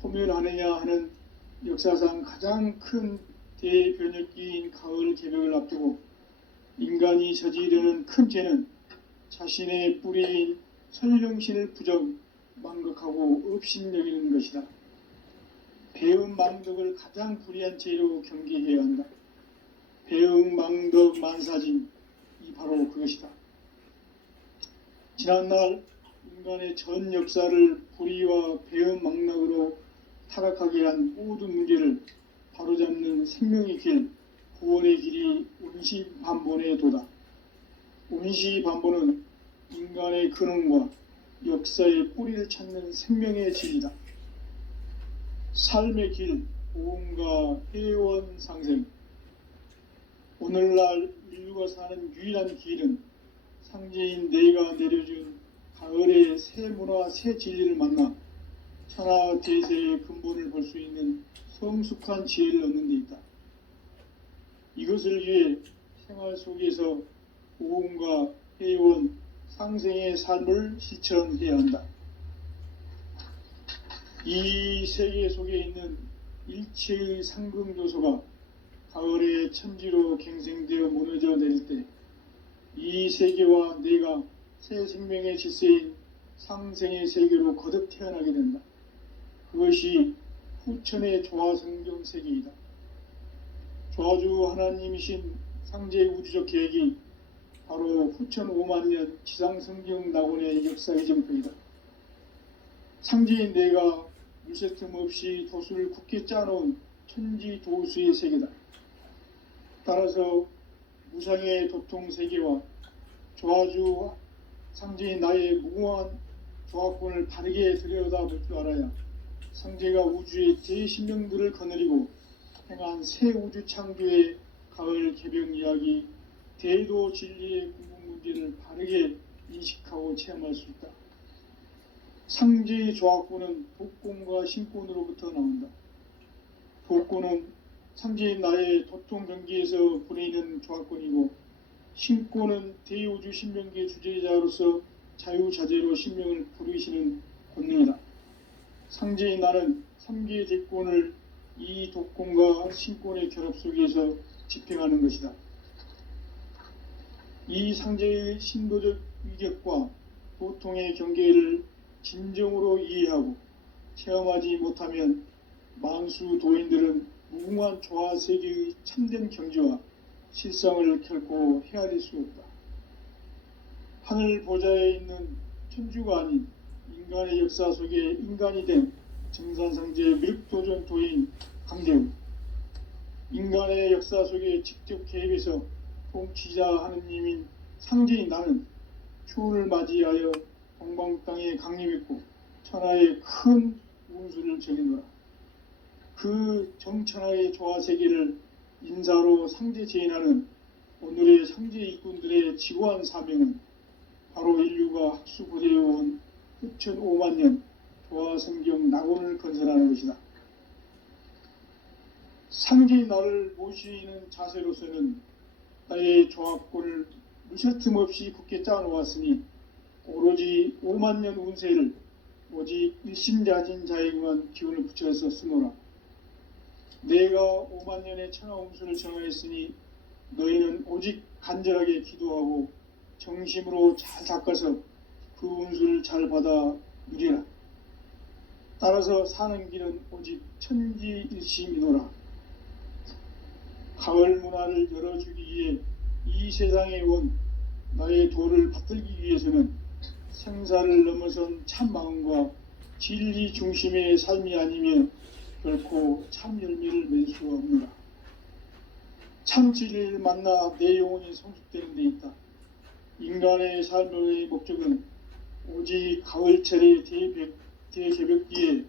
소멸하느냐 하는 역사상 가장 큰 대변혁기인 가을 개벽을 앞두고 인간이 저지르는 큰 죄는 자신의 뿌리인 설령신을 부정, 망극하고 업신여기는 것이다. 배은망덕을 가장 불의한 죄로 경계해야 한다. 배은망덕 만사진, 이 바로 그것이다. 지난날 인간의 전 역사를 불의와 배은망락으로 타락하게 한 모든 문제를 바로잡는 생명의 길, 구원의 길이 운시반본의 도다. 운시반본은 인간의 근원과 역사의 뿌리를 찾는 생명의 진리다. 삶의 길, 보험과 회원 상생. 오늘날 인류가 사는 유일한 길은 상제인 내가 내려준 가을의 새 문화, 새 진리를 만나 천하 대세의 근본을 볼 수 있는 성숙한 지혜를 얻는 데 있다. 이것을 위해 생활 속에서 보험과 회원, 상생의 삶을 실천해야 한다. 이 세계 속에 있는 일체의 상금요소가 가을의 천지로 갱생되어 무너져 내릴 때 이 세계와 내가 새 생명의 질서인 상생의 세계로 거듭 태어나게 된다. 그것이 후천의 조화성경 세계이다. 조화주 하나님이신 상제의 우주적 계획이 바로 후천 5만년 지상성경 낙원의 역사의 정표이다. 상제인 내가 물새 틈 없이 도수를 굳게 짜놓은 천지 도수의 세계다. 따라서 무상의 도통 세계와 조화주 상제인 나의 무궁한 조합권을 바르게 들여다볼 줄 알아야 상제가 우주의 대신명들을 거느리고 행한 새 우주 창조의 가을 개벽 이야기, 대도 진리의 궁극 문제를 바르게 인식하고 체험할 수 있다. 상제의 조합권은 복권과 신권으로부터 나온다. 복권은 상제인 나의 도통 경기에서 보내는 조합권이고, 신권은 대우주 신명기의 주제자로서 자유자재로 신명을 부르시는 권능이다. 상제인 나는 3개의 대권을 이 독권과 신권의 결합 속에서 집행하는 것이다. 이 상제의 신도적 위격과 보통의 경계를 진정으로 이해하고 체험하지 못하면 만수 도인들은 무궁한 조화세계의 참된 경지와 실상을 결코 헤아릴 수 없다. 하늘 보좌에 있는 천주가 아닌 인간의 역사 속에 인간이 된 증산상제의 미륵도전 도인 강대우, 인간의 역사 속에 직접 개입해서 통치자 하느님인 상제인 나는 추운을 맞이하여 동방 땅에 강림했고 천하의 큰 운수를 전해노라. 그 정천하의 조화세계를 인사로 상제 제인하는 오늘의 상제 일꾼들의 지고한 사명은 바로 인류가 학수고대해온 흡천 5만 년 조화성경 낙원을 건설하는 것이다. 상제인 나를 모시는 자세로서는 나의 조합권을 무쇠틈 없이 굳게 짜놓았으니 오로지 5만 년 운세를 오직 일심자진 자에게만 기운을 붙여서 쓰노라. 내가 5만 년의 천하 운수를 정하였으니 너희는 오직 간절하게 기도하고 정심으로 잘 닦아서 그 운수를 잘 받아 누리라. 따라서 사는 길은 오직 천지일심이노라. 가을 문화를 열어주기 위해 이 세상에 온 나의 도를 받들기 위해서는 생사를 넘어선 참 마음과 진리 중심의 삶이 아니면 결코 참 열매를 맺을 수가 없노라. 참 진리를 만나 내 영혼이 성숙되는 데 있다. 인간의 삶의 목적은 오직 가을철의 대개벽기에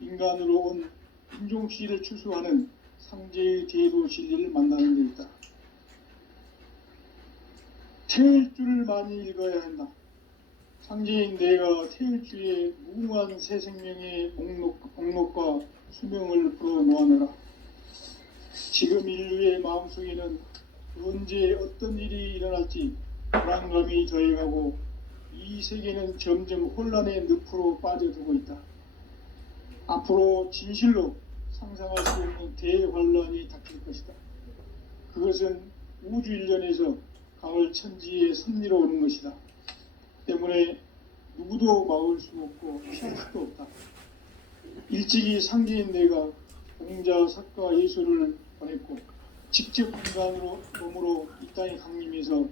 인간으로 온 인종씨를 추수하는 상제의 대도 진리를 만나는 데 있다. 태일주를 많이 읽어야 한다. 상제인 내가 태일주의 무궁한 새 생명의 목록과 수명을 풀어놓아노라. 지금 인류의 마음속에는 언제 어떤 일이 일어날지 불안감이 더해가고 이 세계는 점점 혼란의 늪으로 빠져들고 있다. 앞으로 진실로 상상할 수 없는 대환란이 닥칠 것이다. 그것은 우주 일련에서 가을 천지의 섭리로 오는 것이다. 때문에 누구도 막을 수 없고 피할 수도 없다. 일찍이 상제인 내가 공자, 석가, 예수를 보냈고 직접 인간으로 몸으로 이 땅에 강림해서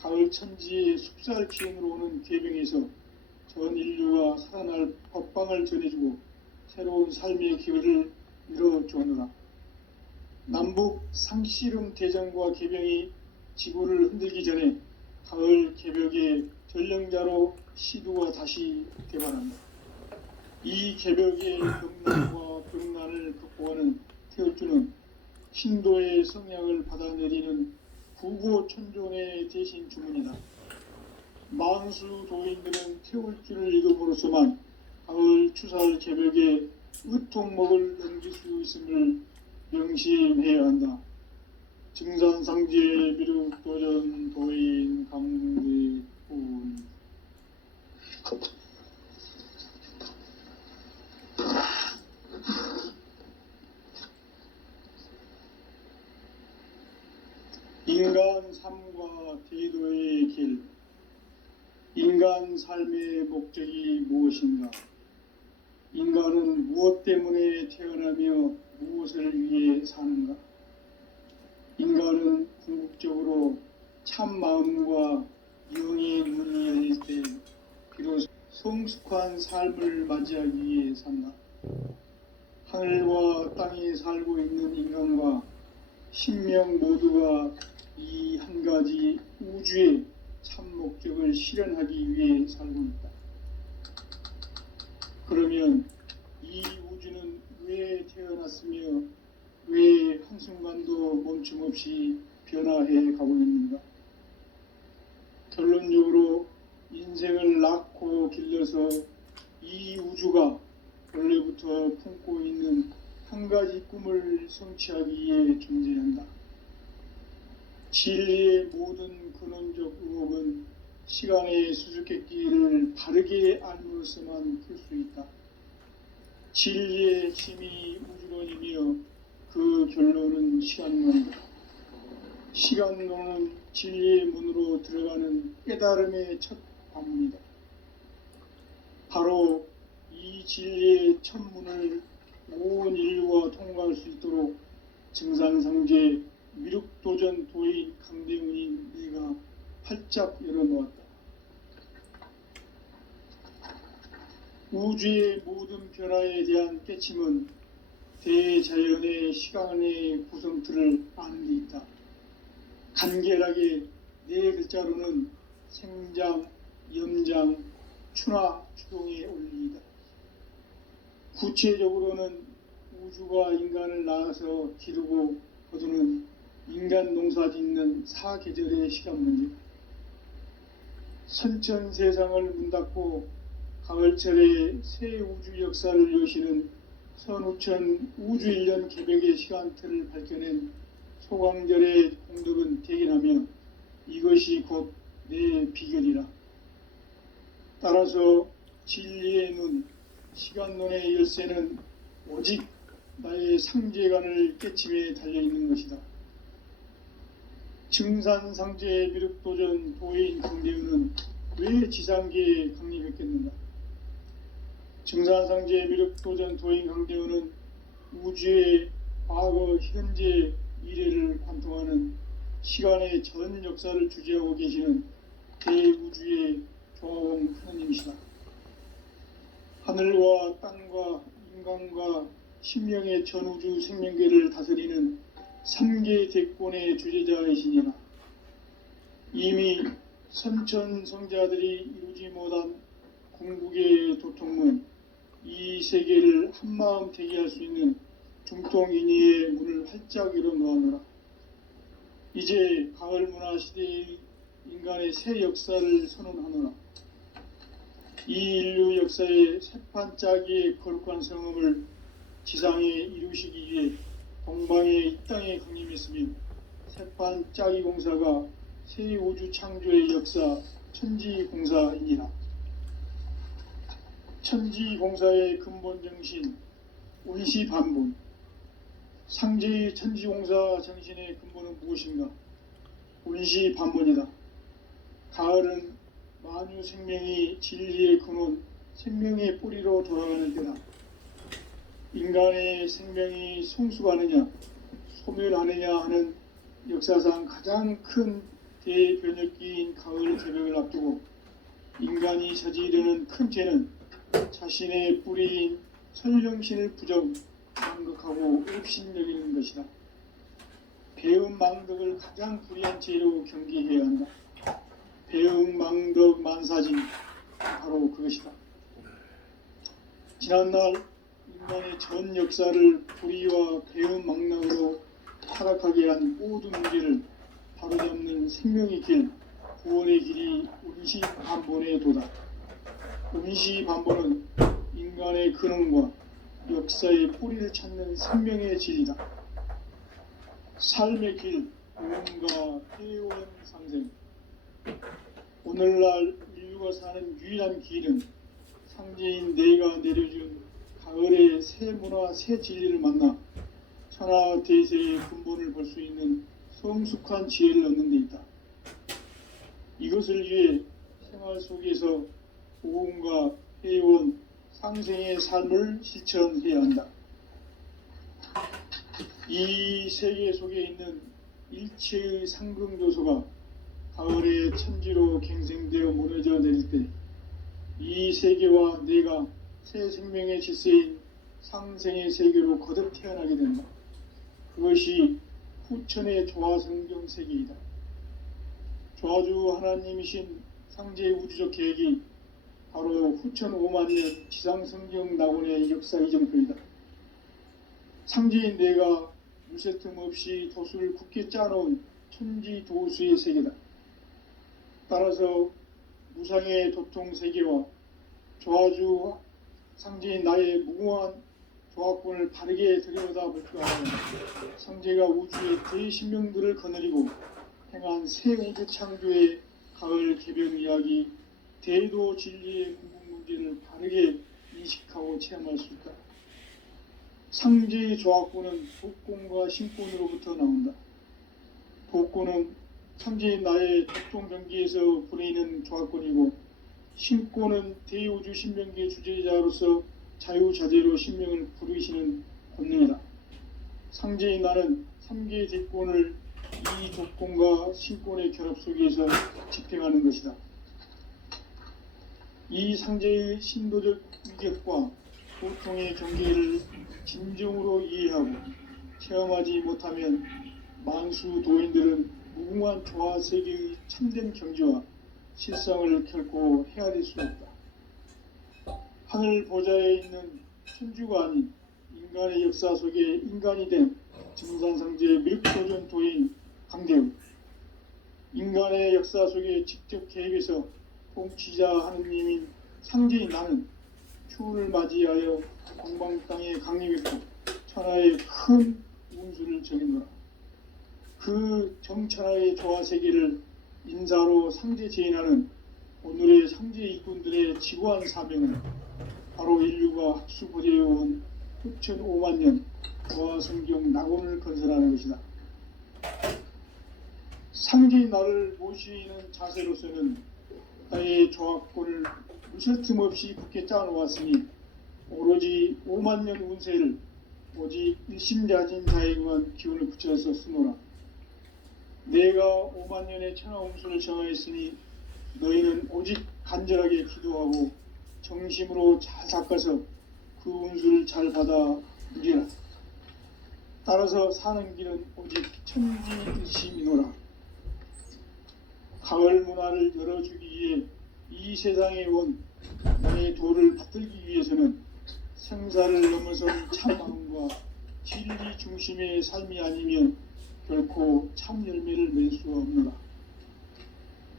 가을 천지의 숲살 기운으로 오는 계병에서 전 인류가 살아날 법방을 전해주고 새로운 삶의 기회를 이뤄주느라. 남북 상씨름 대전과 계병이 지구를 흔들기 전에 가을 개벽의 전령자로 시두가 다시 개발한다. 이 개벽의 경난과 병난을 극복하는 태울주는 신도의 성약을 받아내리는 구고천존의 대신 주문이다. 만수 도인들은 태울주를 읽음으로써만 가을 추살 개벽에 의통목을 넘길 수 있음을 명심해야 한다. 증산상제 미륵도전 도인 강대훈. 인간 삶과 대도의 길. 인간 삶의 목적이 무엇인가? 인간은 무엇 때문에 태어나며 무엇을 위해 사는가? 인간은 궁극적으로 참 마음과 영의 문이 열릴 때 비로소 성숙한 삶을 맞이하기 위해 산다. 하늘과 땅에 살고 있는 인간과 신명 모두가 이 한 가지 우주의 참 목적을 실현하기 위해 살고 있다. 그러면 이 우주는 왜 태어났으며 왜 한순간도 멈춤없이 변화해 가고 있는가? 결론적으로 인생을 낳고 길러서 이 우주가 원래부터 품고 있는 한 가지 꿈을 성취하기 위해 존재한다. 진리의 모든 근원적 의혹은 시간의 수수께끼를 바르게 알므로서만 풀 수 있다. 진리의 힘이 우주론이며 그 결론은 시간론이다. 시간론은 진리의 문으로 들어가는 깨달음의 첫 관문이다. 바로 이 진리의 첫 문을 온 인류가 통과할 수 있도록 증산상제 미륵도전 도인 강대훈인 내가 활짝 열어놓았다. 우주의 모든 변화에 대한 깨침은 대자연의 시간의 구성틀을 아는 데 있다. 간결하게 네 글자로는 생장, 염장, 추나 추동의 원리이다. 구체적으로는 우주가 인간을 낳아서 기르고 거두는 인간 농사 짓는 사계절의 시간 문제. 선천 세상을 문 닫고 가을철에 새 우주 역사를 여시는 선우천 우주 1년 개벽의 시간틀을 밝혀낸 소광절의 공덕은 대견하며 이것이 곧 내 비결이라. 따라서 진리의 눈, 시간론의 열쇠는 오직 나의 상제관을 깨침에 달려있는 것이다. 증산상제 미륵도전 도인 강대훈은 왜 지상계에 강림했겠는가? 증산상제 미륵도전 도인 강대훈은 우주의 과거, 현재, 미래를 관통하는 시간의 전 역사를 주재하고 계시는 대우주의 조화공 하느님이시다. 하늘과 땅과 인간과 신명의 전우주 생명계를 다스리는 3계 대권의 주재자이시니라. 이미 선천성자들이 이루지 못한 궁극의 도통문, 이 세계를 한마음 되게 할 수 있는 중통인의의 문을 활짝 열어놓아노라. 이제 가을 문화 시대의 인간의 새 역사를 선언하노라. 이 인류 역사의 새판짜기의 거룩한 성음을 지상에 이루시기 위해 동방의 이 땅에 강림했으며 새판짜기 공사가 새 우주 창조의 역사 천지공사이니라. 천지공사의 근본 정신 운시반본. 상제의 천지공사 정신의 근본은 무엇인가? 운시반본이다. 가을은 만유 생명이 진리의 근원, 생명의 뿌리로 돌아가는 때다. 인간의 생명이 성숙하느냐, 소멸하느냐 하는 역사상 가장 큰 대변혁기인 가을 개벽을 앞두고 인간이 저지르는 큰 죄는 자신의 뿌리인 설령신을 부정, 망극하고 옵신여기는 것이다. 배음 망덕을 가장 불의한 죄로 경계해야 한다. 배음 망덕 만사진, 바로 그것이다. 지난날 인간의 전 역사를 불의와 배음 망락으로 타락하게 한 모든 문제를 바로잡는 생명의 길, 구원의 길이 운시반본의 도다. 운시반본은 인간의 근원과 역사의 뿌리를 찾는 생명의 질이다. 삶의 길, 구원과 회원 상생. 오늘날 인류가 사는 유일한 길은 상제인 내가 내려준 가을의 새 문화, 새 진리를 만나 천하 대세의 근본을 볼 수 있는 성숙한 지혜를 얻는 데 있다. 이것을 위해 생활 속에서 구원과 회원, 상생의 삶을 실천해야 한다. 이 세계 속에 있는 일체의 상승조소가 가을의 천지로 갱생되어 무너져 내릴 때 이 세계와 내가 새 생명의 질서인 상생의 세계로 거듭 태어나게 된다. 그것이 후천의 조화성경 세계이다. 조아주 하나님이신 상제의 우주적 계획이 바로 후천 5만 년 지상성경 낙원의 역사 이정표이다. 상제인 내가 무쇠틈 없이 도수를 굳게 짜놓은 천지도수의 세계다. 따라서 무상의 도통 세계와 조아주 상제인 나의 무궁한 조합권을 바르게 들여다볼 줄 알아야 상제가 우주의 대신명들을 거느리고 행한 새 우주 창조의 가을 개변 이야기, 대도 진리의 궁극 문제를 바르게 인식하고 체험할 수 있다. 상제의 조합권은 독권과 신권으로부터 나온다. 독권은 상제인 나의 독종 경기에서 부리는 조합권이고, 신권은 대우주 신명기의 주제자로서 자유자재로 신명을 부르시는 권능이다. 상제인 나는 3개의 대권을 이 독권과 신권의 결합 속에서 집행하는 것이다. 이 상제의 신도적 위격과 보통의 경계를 진정으로 이해하고 체험하지 못하면 만수 도인들은 무궁한 조화 세계의 참된 경지와 실상을 결코 헤아릴 수 없다. 하늘 보좌에 있는 천주가 아닌 인간의 역사 속에 인간이 된 증산상제의 밀도전 도인 강대우, 인간의 역사 속에 직접 계획해서 통치자 하느님인 상제인 나는 추운을 맞이하여 동방 땅에 강림했고 천하의 큰 운수를 정해놓아 그 정천하의 조화 세계를 인사로 상제 제인하는 오늘의 상제 일꾼들의 지구한 사명은 바로 인류가 학수부리해온 후천 5만 년 조화 성경 낙원을 건설하는 것이다. 상제인 나를 모시는 자세로서는 나의 조합권을 무쇠틈 없이 굳게 짜놓았으니 오로지 5만 년 운세를 오직 일심자진 자에게만 기운을 붙여서 쓰노라. 내가 5만 년의 천하 운수를 정하였으니 너희는 오직 간절하게 기도하고 정심으로 잘 닦아서 그 운수를 잘 받아 누리라. 따라서 사는 길은 오직 천지일심이노라. 가을 문화를 열어주기 위해 이 세상에 온 나의 도를 받들기 위해서는 생사를 넘어선 참마음과 진리 중심의 삶이 아니면 결코 참 열매를 맺을 수가 없노라.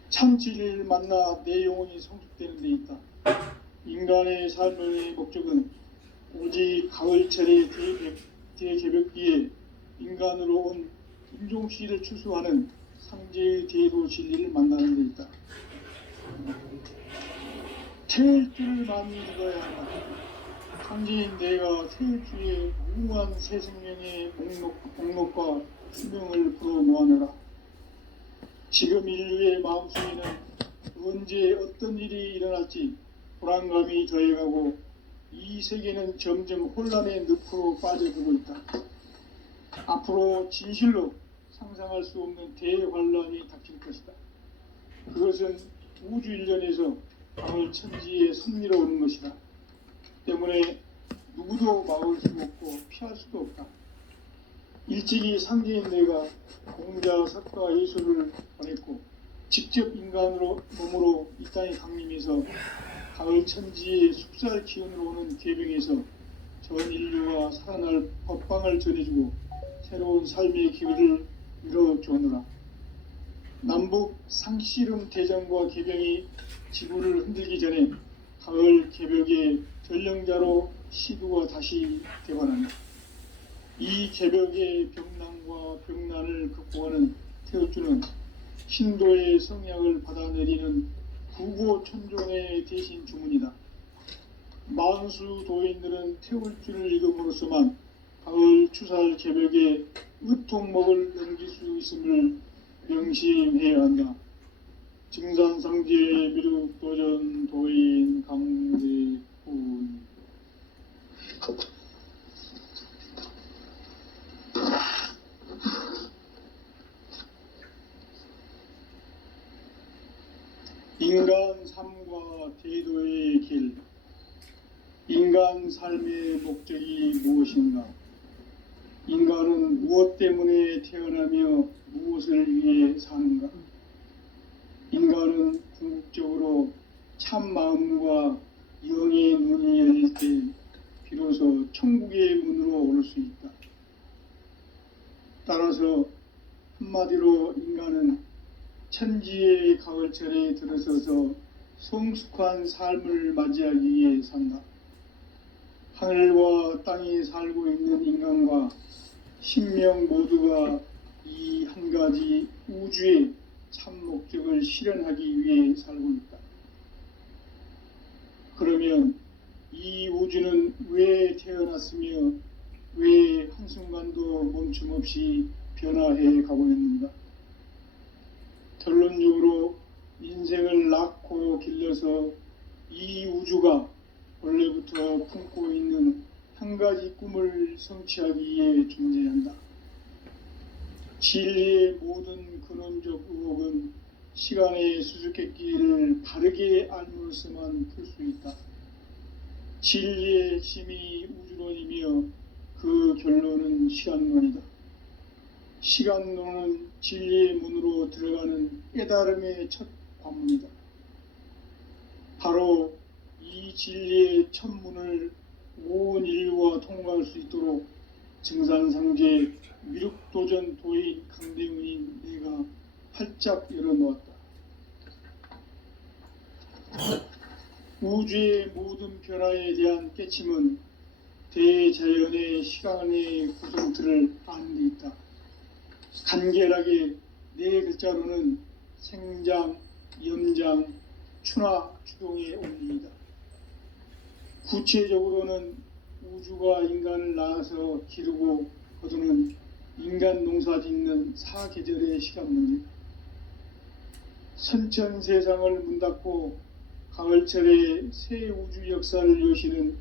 참 진리를 만나 내 영혼이 성숙되는 데 있다. 인간의 삶의 목적은 오직 가을철의 대개벽기에 인간으로 온 인종씨를 추수하는 상제의 대도 진리를 만나는 데 있다. 태울 줄을 많이 읽어야 한다. 상제인 내가 태울 주의 무궁한 새 생명의 목록과 수명을 불어모아내라. 지금 인류의 마음속에는 언제 어떤 일이 일어날지 불안감이 더해가고 이 세계는 점점 혼란의 늪으로 빠져들고 있다. 앞으로 진실로 상상할 수 없는 대환란이 닥칠 것이다. 그것은 우주 일련에서 가을 천지에 섭리로 오는 것이다. 때문에 누구도 막을 수 없고 피할 수도 없다. 일찍이 상제인 내가 공자, 석가, 예수를 보냈고 직접 인간으로 몸으로 이 땅에 강림해서 가을 천지의 숙살 기운으로 오는 계병에서 전 인류가 살아날 법방을 전해주고 새로운 삶의 기회를 이뤄주느라. 남북 상씨름 대전과 개병이 지구를 흔들기 전에 가을 개벽의 전령자로 시두가 다시 되관한다. 이 개벽의 병난과 병난을 극복하는 태울주는 신도의 성약을 받아내리는 구고천종의 대신 주문이다. 만수 도인들은 태울주를 읽음으로써만 가을 추살 개벽의 의통목을 넘길 수 있음을 명심해야 한다. 증산상제 미륵도전 도인 강대훈. 인간 삶과 제도의 길. 인간 삶의 목적이 무엇인가? 인간은 무엇 때문에 태어나며 무엇을 위해 사는가? 인간은 궁극적으로 참 마음과 영의 눈이 열릴 때 비로소 천국의 문으로 오를 수 있다. 따라서 한마디로 인간은 천지의 가을철에 들어서서 성숙한 삶을 맞이하기 위해 산다. 하늘과 땅에 살고 있는 인간과 신명 모두가 이 한 가지 우주의 참 목적을 실현하기 위해 살고 있다. 그러면 이 우주는 왜 태어났으며 왜 한순간도 멈춤 없이 변화해 가고 있는가? 결론적으로 인생을 낳고 길러서 이 우주가 원래부터 품고 있는 한 가지 꿈을 성취하기 위해 존재한다. 진리의 모든 근원적 의혹은 시간의 수수께끼를 바르게 알므로서만 풀 수 있다. 진리의 핵심이 우주론이며 그 결론은 시간론이다. 시간론은 진리의 문으로 들어가는 깨달음의 첫 관문이다. 바로 이 진리의 첫 문을 온 인류가 통과할 수 있도록 증산상제 미륵도전 도인 강대훈인 내가 활짝 열어놓았다. 우주의 모든 변화에 대한 깨침은 대자연의 시간의 구성틀을 아는 데 있다. 간결하게 네 글자로는 생장, 염장, 추나 추동의 원리이다. 구체적으로는 우주가 인간을 낳아서 기르고 거두는 인간 농사 짓는 사계절의 시간 문제다. 선천 세상을 문닫고 가을철에 새 우주 역사를 여시는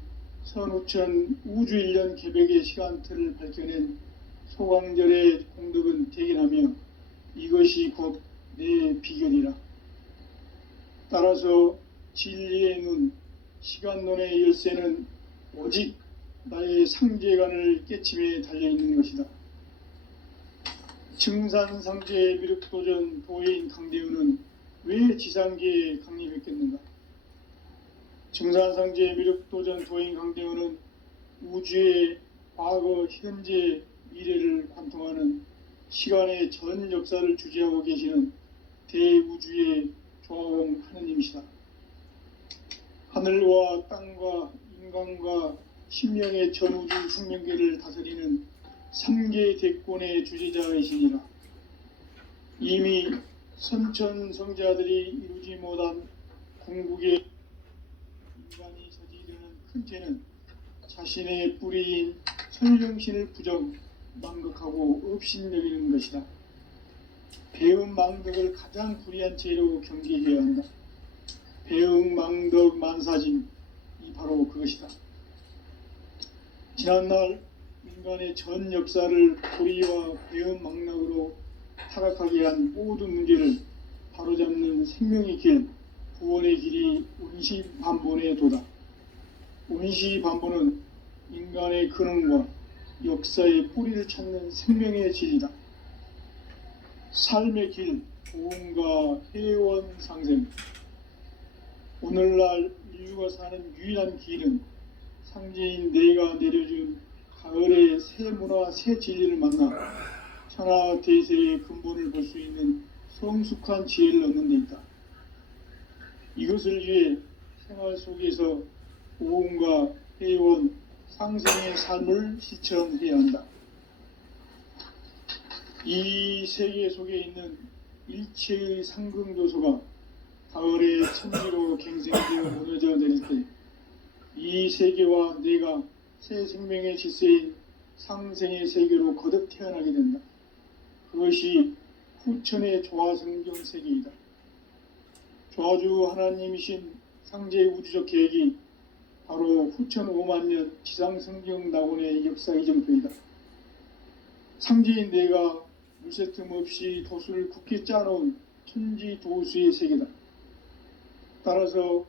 선우천 우주일년 개백의 시간틀을 밝혀낸 소강절의 공덕은 대견하며 이것이 곧 내 비결이라. 따라서 진리의 눈, 시간론의 열쇠는 오직 나의 상제관을 깨침에 달려있는 것이다. 증산상제 미륵도전 도인 강대훈은 왜 지상계에 강림했겠는가? 증산상제 미륵도전 도인 강대훈은 우주의 과거, 현재, 미래를 관통하는 시간의 전 역사를 주재하고 계시는 대우주의 조화공 하느님이시다. 하늘과 땅과 인간과 신명의 전우주 생명계를 다스리는 3계 대권의 주제자이시니라. 이미 선천성자들이 이루지 못한 궁극의 인간이 저지르는 큰 죄는 자신의 뿌리인 천령신을 부정, 망극하고 업신여기는 것이다. 배음 망덕을 가장 불의한 죄로 경계해야 한다. 배음 망덕 만사짐이 바로 그것이다. 지난날 인간의 전 역사를 불의와 배음 망락으로 타락하게 한 모든 문제를 바로잡는 생명의 길, 구원의 길이 운시반본의 도다. 운시반본은 인간의 근원과 역사의 뿌리를 찾는 생명의 진리다. 삶의 길, 보험과 회원 상생. 오늘날 인류가 사는 유일한 길은 상제인 내가 내려준 가을의 새 문화, 새 진리를 만나 천하 대세의 근본을 볼 수 있는 성숙한 지혜를 얻는 데 있다. 이것을 위해 생활 속에서 보험과 회원, 상생의 삶을 실천해야 한다. 이 세계 속에 있는 일체의 상승조소가 가을의 천지로 갱생되어 무너져 내릴 때 이 세계와 내가 새 생명의 질서인 상생의 세계로 거듭 태어나게 된다. 그것이 후천의 조화성경 세계이다. 조화주 하나님이신 상제의 우주적 계획이 바로 후천 5만년 지상성경 낙원의 역사 이정표이다. 상제인 내가 물새 틈 없이 도수를 굳게 짜놓은 천지 도수의 세계다. 따라서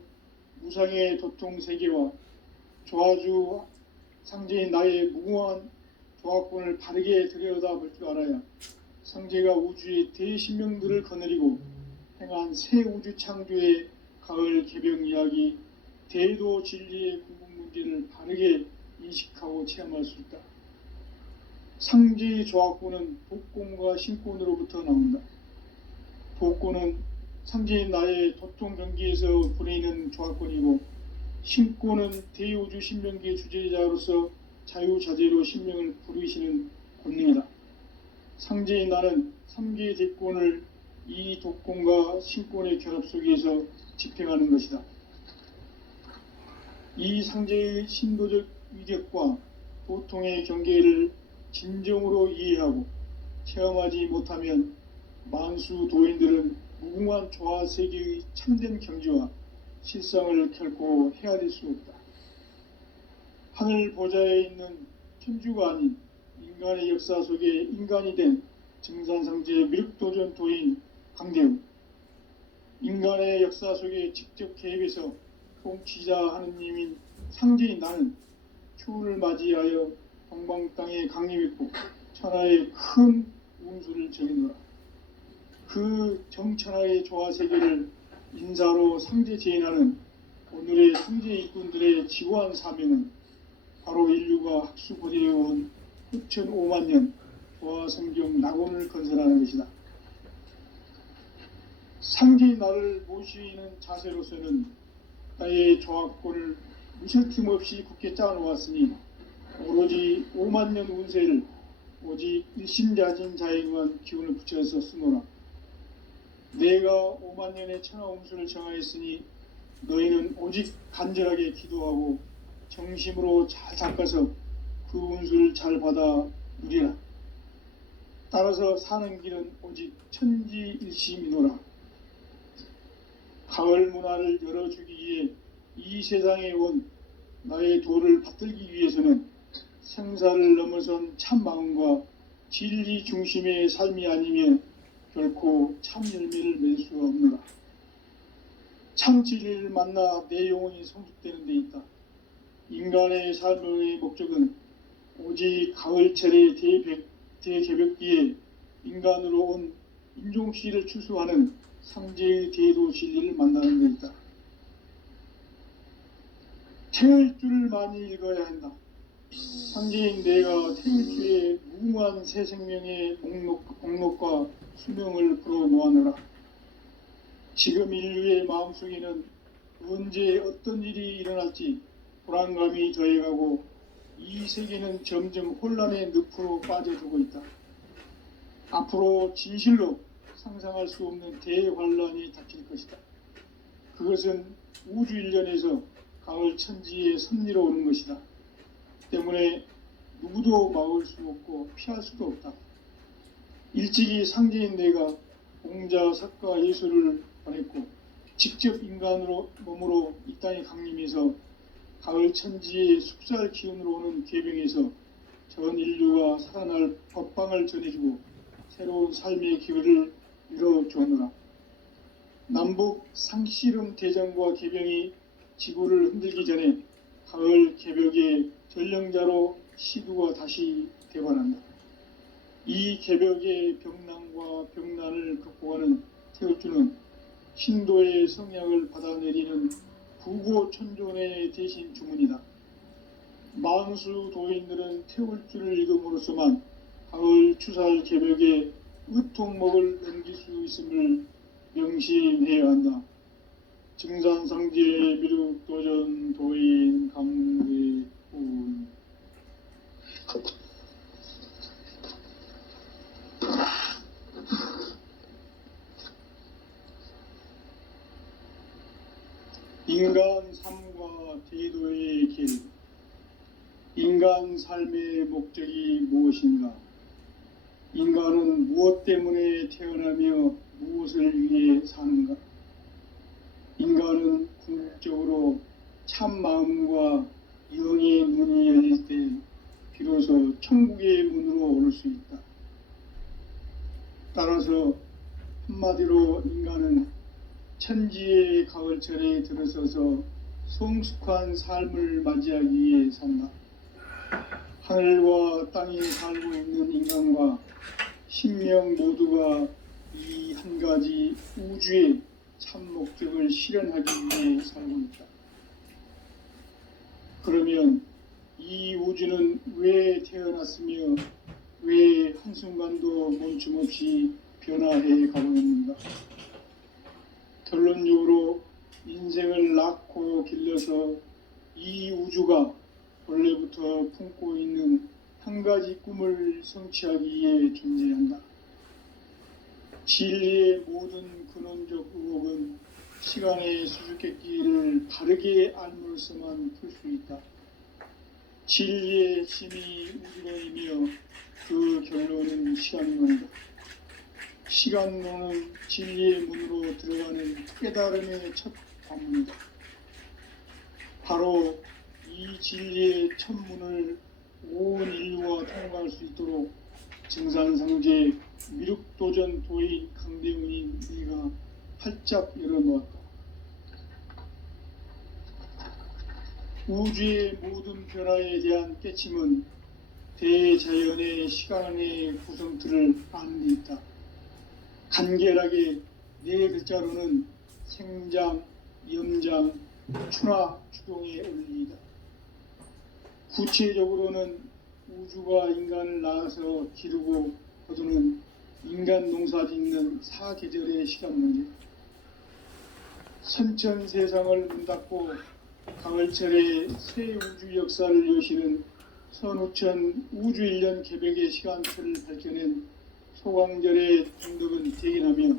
무상의 도통 세계와 조화주 상제인 나의 무궁한 조화권을 바르게 들여다볼 줄 알아야 상제가 우주의 대신명들을 거느리고 행한 새 우주 창조의 가을 개병 이야기, 대도 진리의 궁극 문제를 바르게 인식하고 체험할 수 있다. 상제의 조합구는 복권과 신권으로부터 나온다. 복권은 상제의 나의 도통 경기에서 보내는 조합권이고, 신권은 대우주 신명기의 주제자로서 자유자재로 신명을 부르시는 권능이다. 상제의 나는 3개의 대권을 이 독권과 신권의 결합 속에서 집행하는 것이다. 이 상제의 신도적 위격과 도통의 경계를 진정으로 이해하고 체험하지 못하면 만수 도인들은 무궁한 조화 세계의 참된 경지와 실상을 결코 헤아릴 수 없다. 하늘 보좌에 있는 천주가 아닌 인간의 역사 속에 인간이 된 증산상제의 미륵도전 도인 강대우, 인간의 역사 속에 직접 개입해서 통치자 하느님인 상제인 나는 추운을 맞이하여 동방 땅에 강림했고 천하의 큰 운수를 정해노라. 그 정천하의 조화 세계를 인사로 상제 제인하는 오늘의 상제 일꾼들의 지고한 사명은 바로 인류가 학수고대해온 후천 5만 년 조화 성경 낙원을 건설하는 것이다. 상제의 나를 모시는 자세로서는 나의 조합권을 무실틈 없이 굳게 짜놓았으니 오로지 5만 년 운세를 오직 일심자진 자에게만 기운을 붙여서 쓰노라. 내가 5만 년의 천하 운수를 정하였으니 너희는 오직 간절하게 기도하고 정심으로 잘 닦아서 그 운수를 잘 받아 누리라. 따라서 사는 길은 오직 천지일심이노라. 가을 문화를 열어주기 위해 이 세상에 온 나의 도를 받들기 위해서는 생사를 넘어선 참 마음과 진리 중심의 삶이 아니면 결코 참 열매를 맺을 수 없노라. 참 진리를 만나 내 영혼이 성숙되는 데 있다. 인간의 삶의 목적은 오직 가을철의 대개벽기에 인간으로 온 인종씨를 추수하는 상제의 대도 진리를 만나는 데 있다. 태울 줄을 많이 읽어야 한다. 상제인 내가 태울 주의 무궁한 새 생명의 목록과 수명을 풀어놓아노라. 지금 인류의 마음속에는 언제 어떤 일이 일어날지 불안감이 더해가고 이 세계는 점점 혼란의 늪으로 빠져들고 있다. 앞으로 진실로 상상할 수 없는 대환란이 닥칠 것이다. 그것은 우주 일련에서 가을 천지에 섭리로 오는 것이다. 때문에 누구도 막을 수 없고 피할 수도 없다. 일찍이 상제인 내가 공자, 석가, 예수를 보냈고 직접 인간으로 몸으로 이 땅에 강림해서 가을 천지의 숙살 기운으로 오는 계병에서 전 인류가 살아날 법방을 전해주고 새로운 삶의 기회를 이뤄주노라. 남북 상씨름 대전과 계병이 지구를 흔들기 전에 가을 개벽의 전령자로 시두가 다시 되관한다. 이 개벽의 병난과 병난을 극복하는 태울주는 신도의 성약을 받아내리는 부고천존의 대신 주문이다. 만수 도인들은 태울주를 읽음으로써만 가을 추살 개벽의 의통목을 넘길 수 있음을 명심해야 한다. 증산상제 미륵도전 도인 강대훈. 인간 삶과 대도의 길. 인간 삶의 목적이 무엇인가? 인간은 무엇 때문에 태어나며 무엇을 위해 사는가? 인간은 궁극적으로 참 마음과 영의 문이 열릴 때 비로소 천국의 문으로 오를 수 있다. 따라서 한마디로 인간은 천지의 가을철에 들어서서 성숙한 삶을 맞이하기 위해 산다. 하늘과 땅에 살고 있는 인간과 신명 모두가 이 한 가지 우주의 참 목적을 실현하기 위해 살고 있다. 그러면 이 우주는 왜 태어났으며 왜 한순간도 멈춤 없이 변화해 가고 있는가? 결론적으로 인생을 낳고 길러서 이 우주가 원래부터 품고 있는 한 가지 꿈을 성취하기 위해 존재한다. 진리의 모든 근원적 의혹은 시간의 수수께끼를 바르게 알므로서만 풀 수 있다. 진리의 심이 우주론이며 그 결론은 시간론이다. 시간론은 진리의 문으로 들어가는 깨달음의 첫 관문이다. 바로 이 진리의 첫 문을 온 인류가 통과할 수 있도록 증산상제 미륵도전 도인 강대훈인 네가 활짝 열어놓았다. 우주의 모든 변화에 대한 깨침은 대자연의 시간의 구성틀을 아는 데 있다. 간결하게 네 글자로는 생장, 염장, 추나, 추동의 원리이다. 구체적으로는 우주가 인간을 낳아서 기르고 거두는 인간 농사 짓는 사계절의 시간 문제. 선천 세상을 문 닫고 가을철에 새 우주 역사를 여시는 선우천 우주 1년 개백의 시간표를 밝혀낸 소강절의 동덕은 대인하며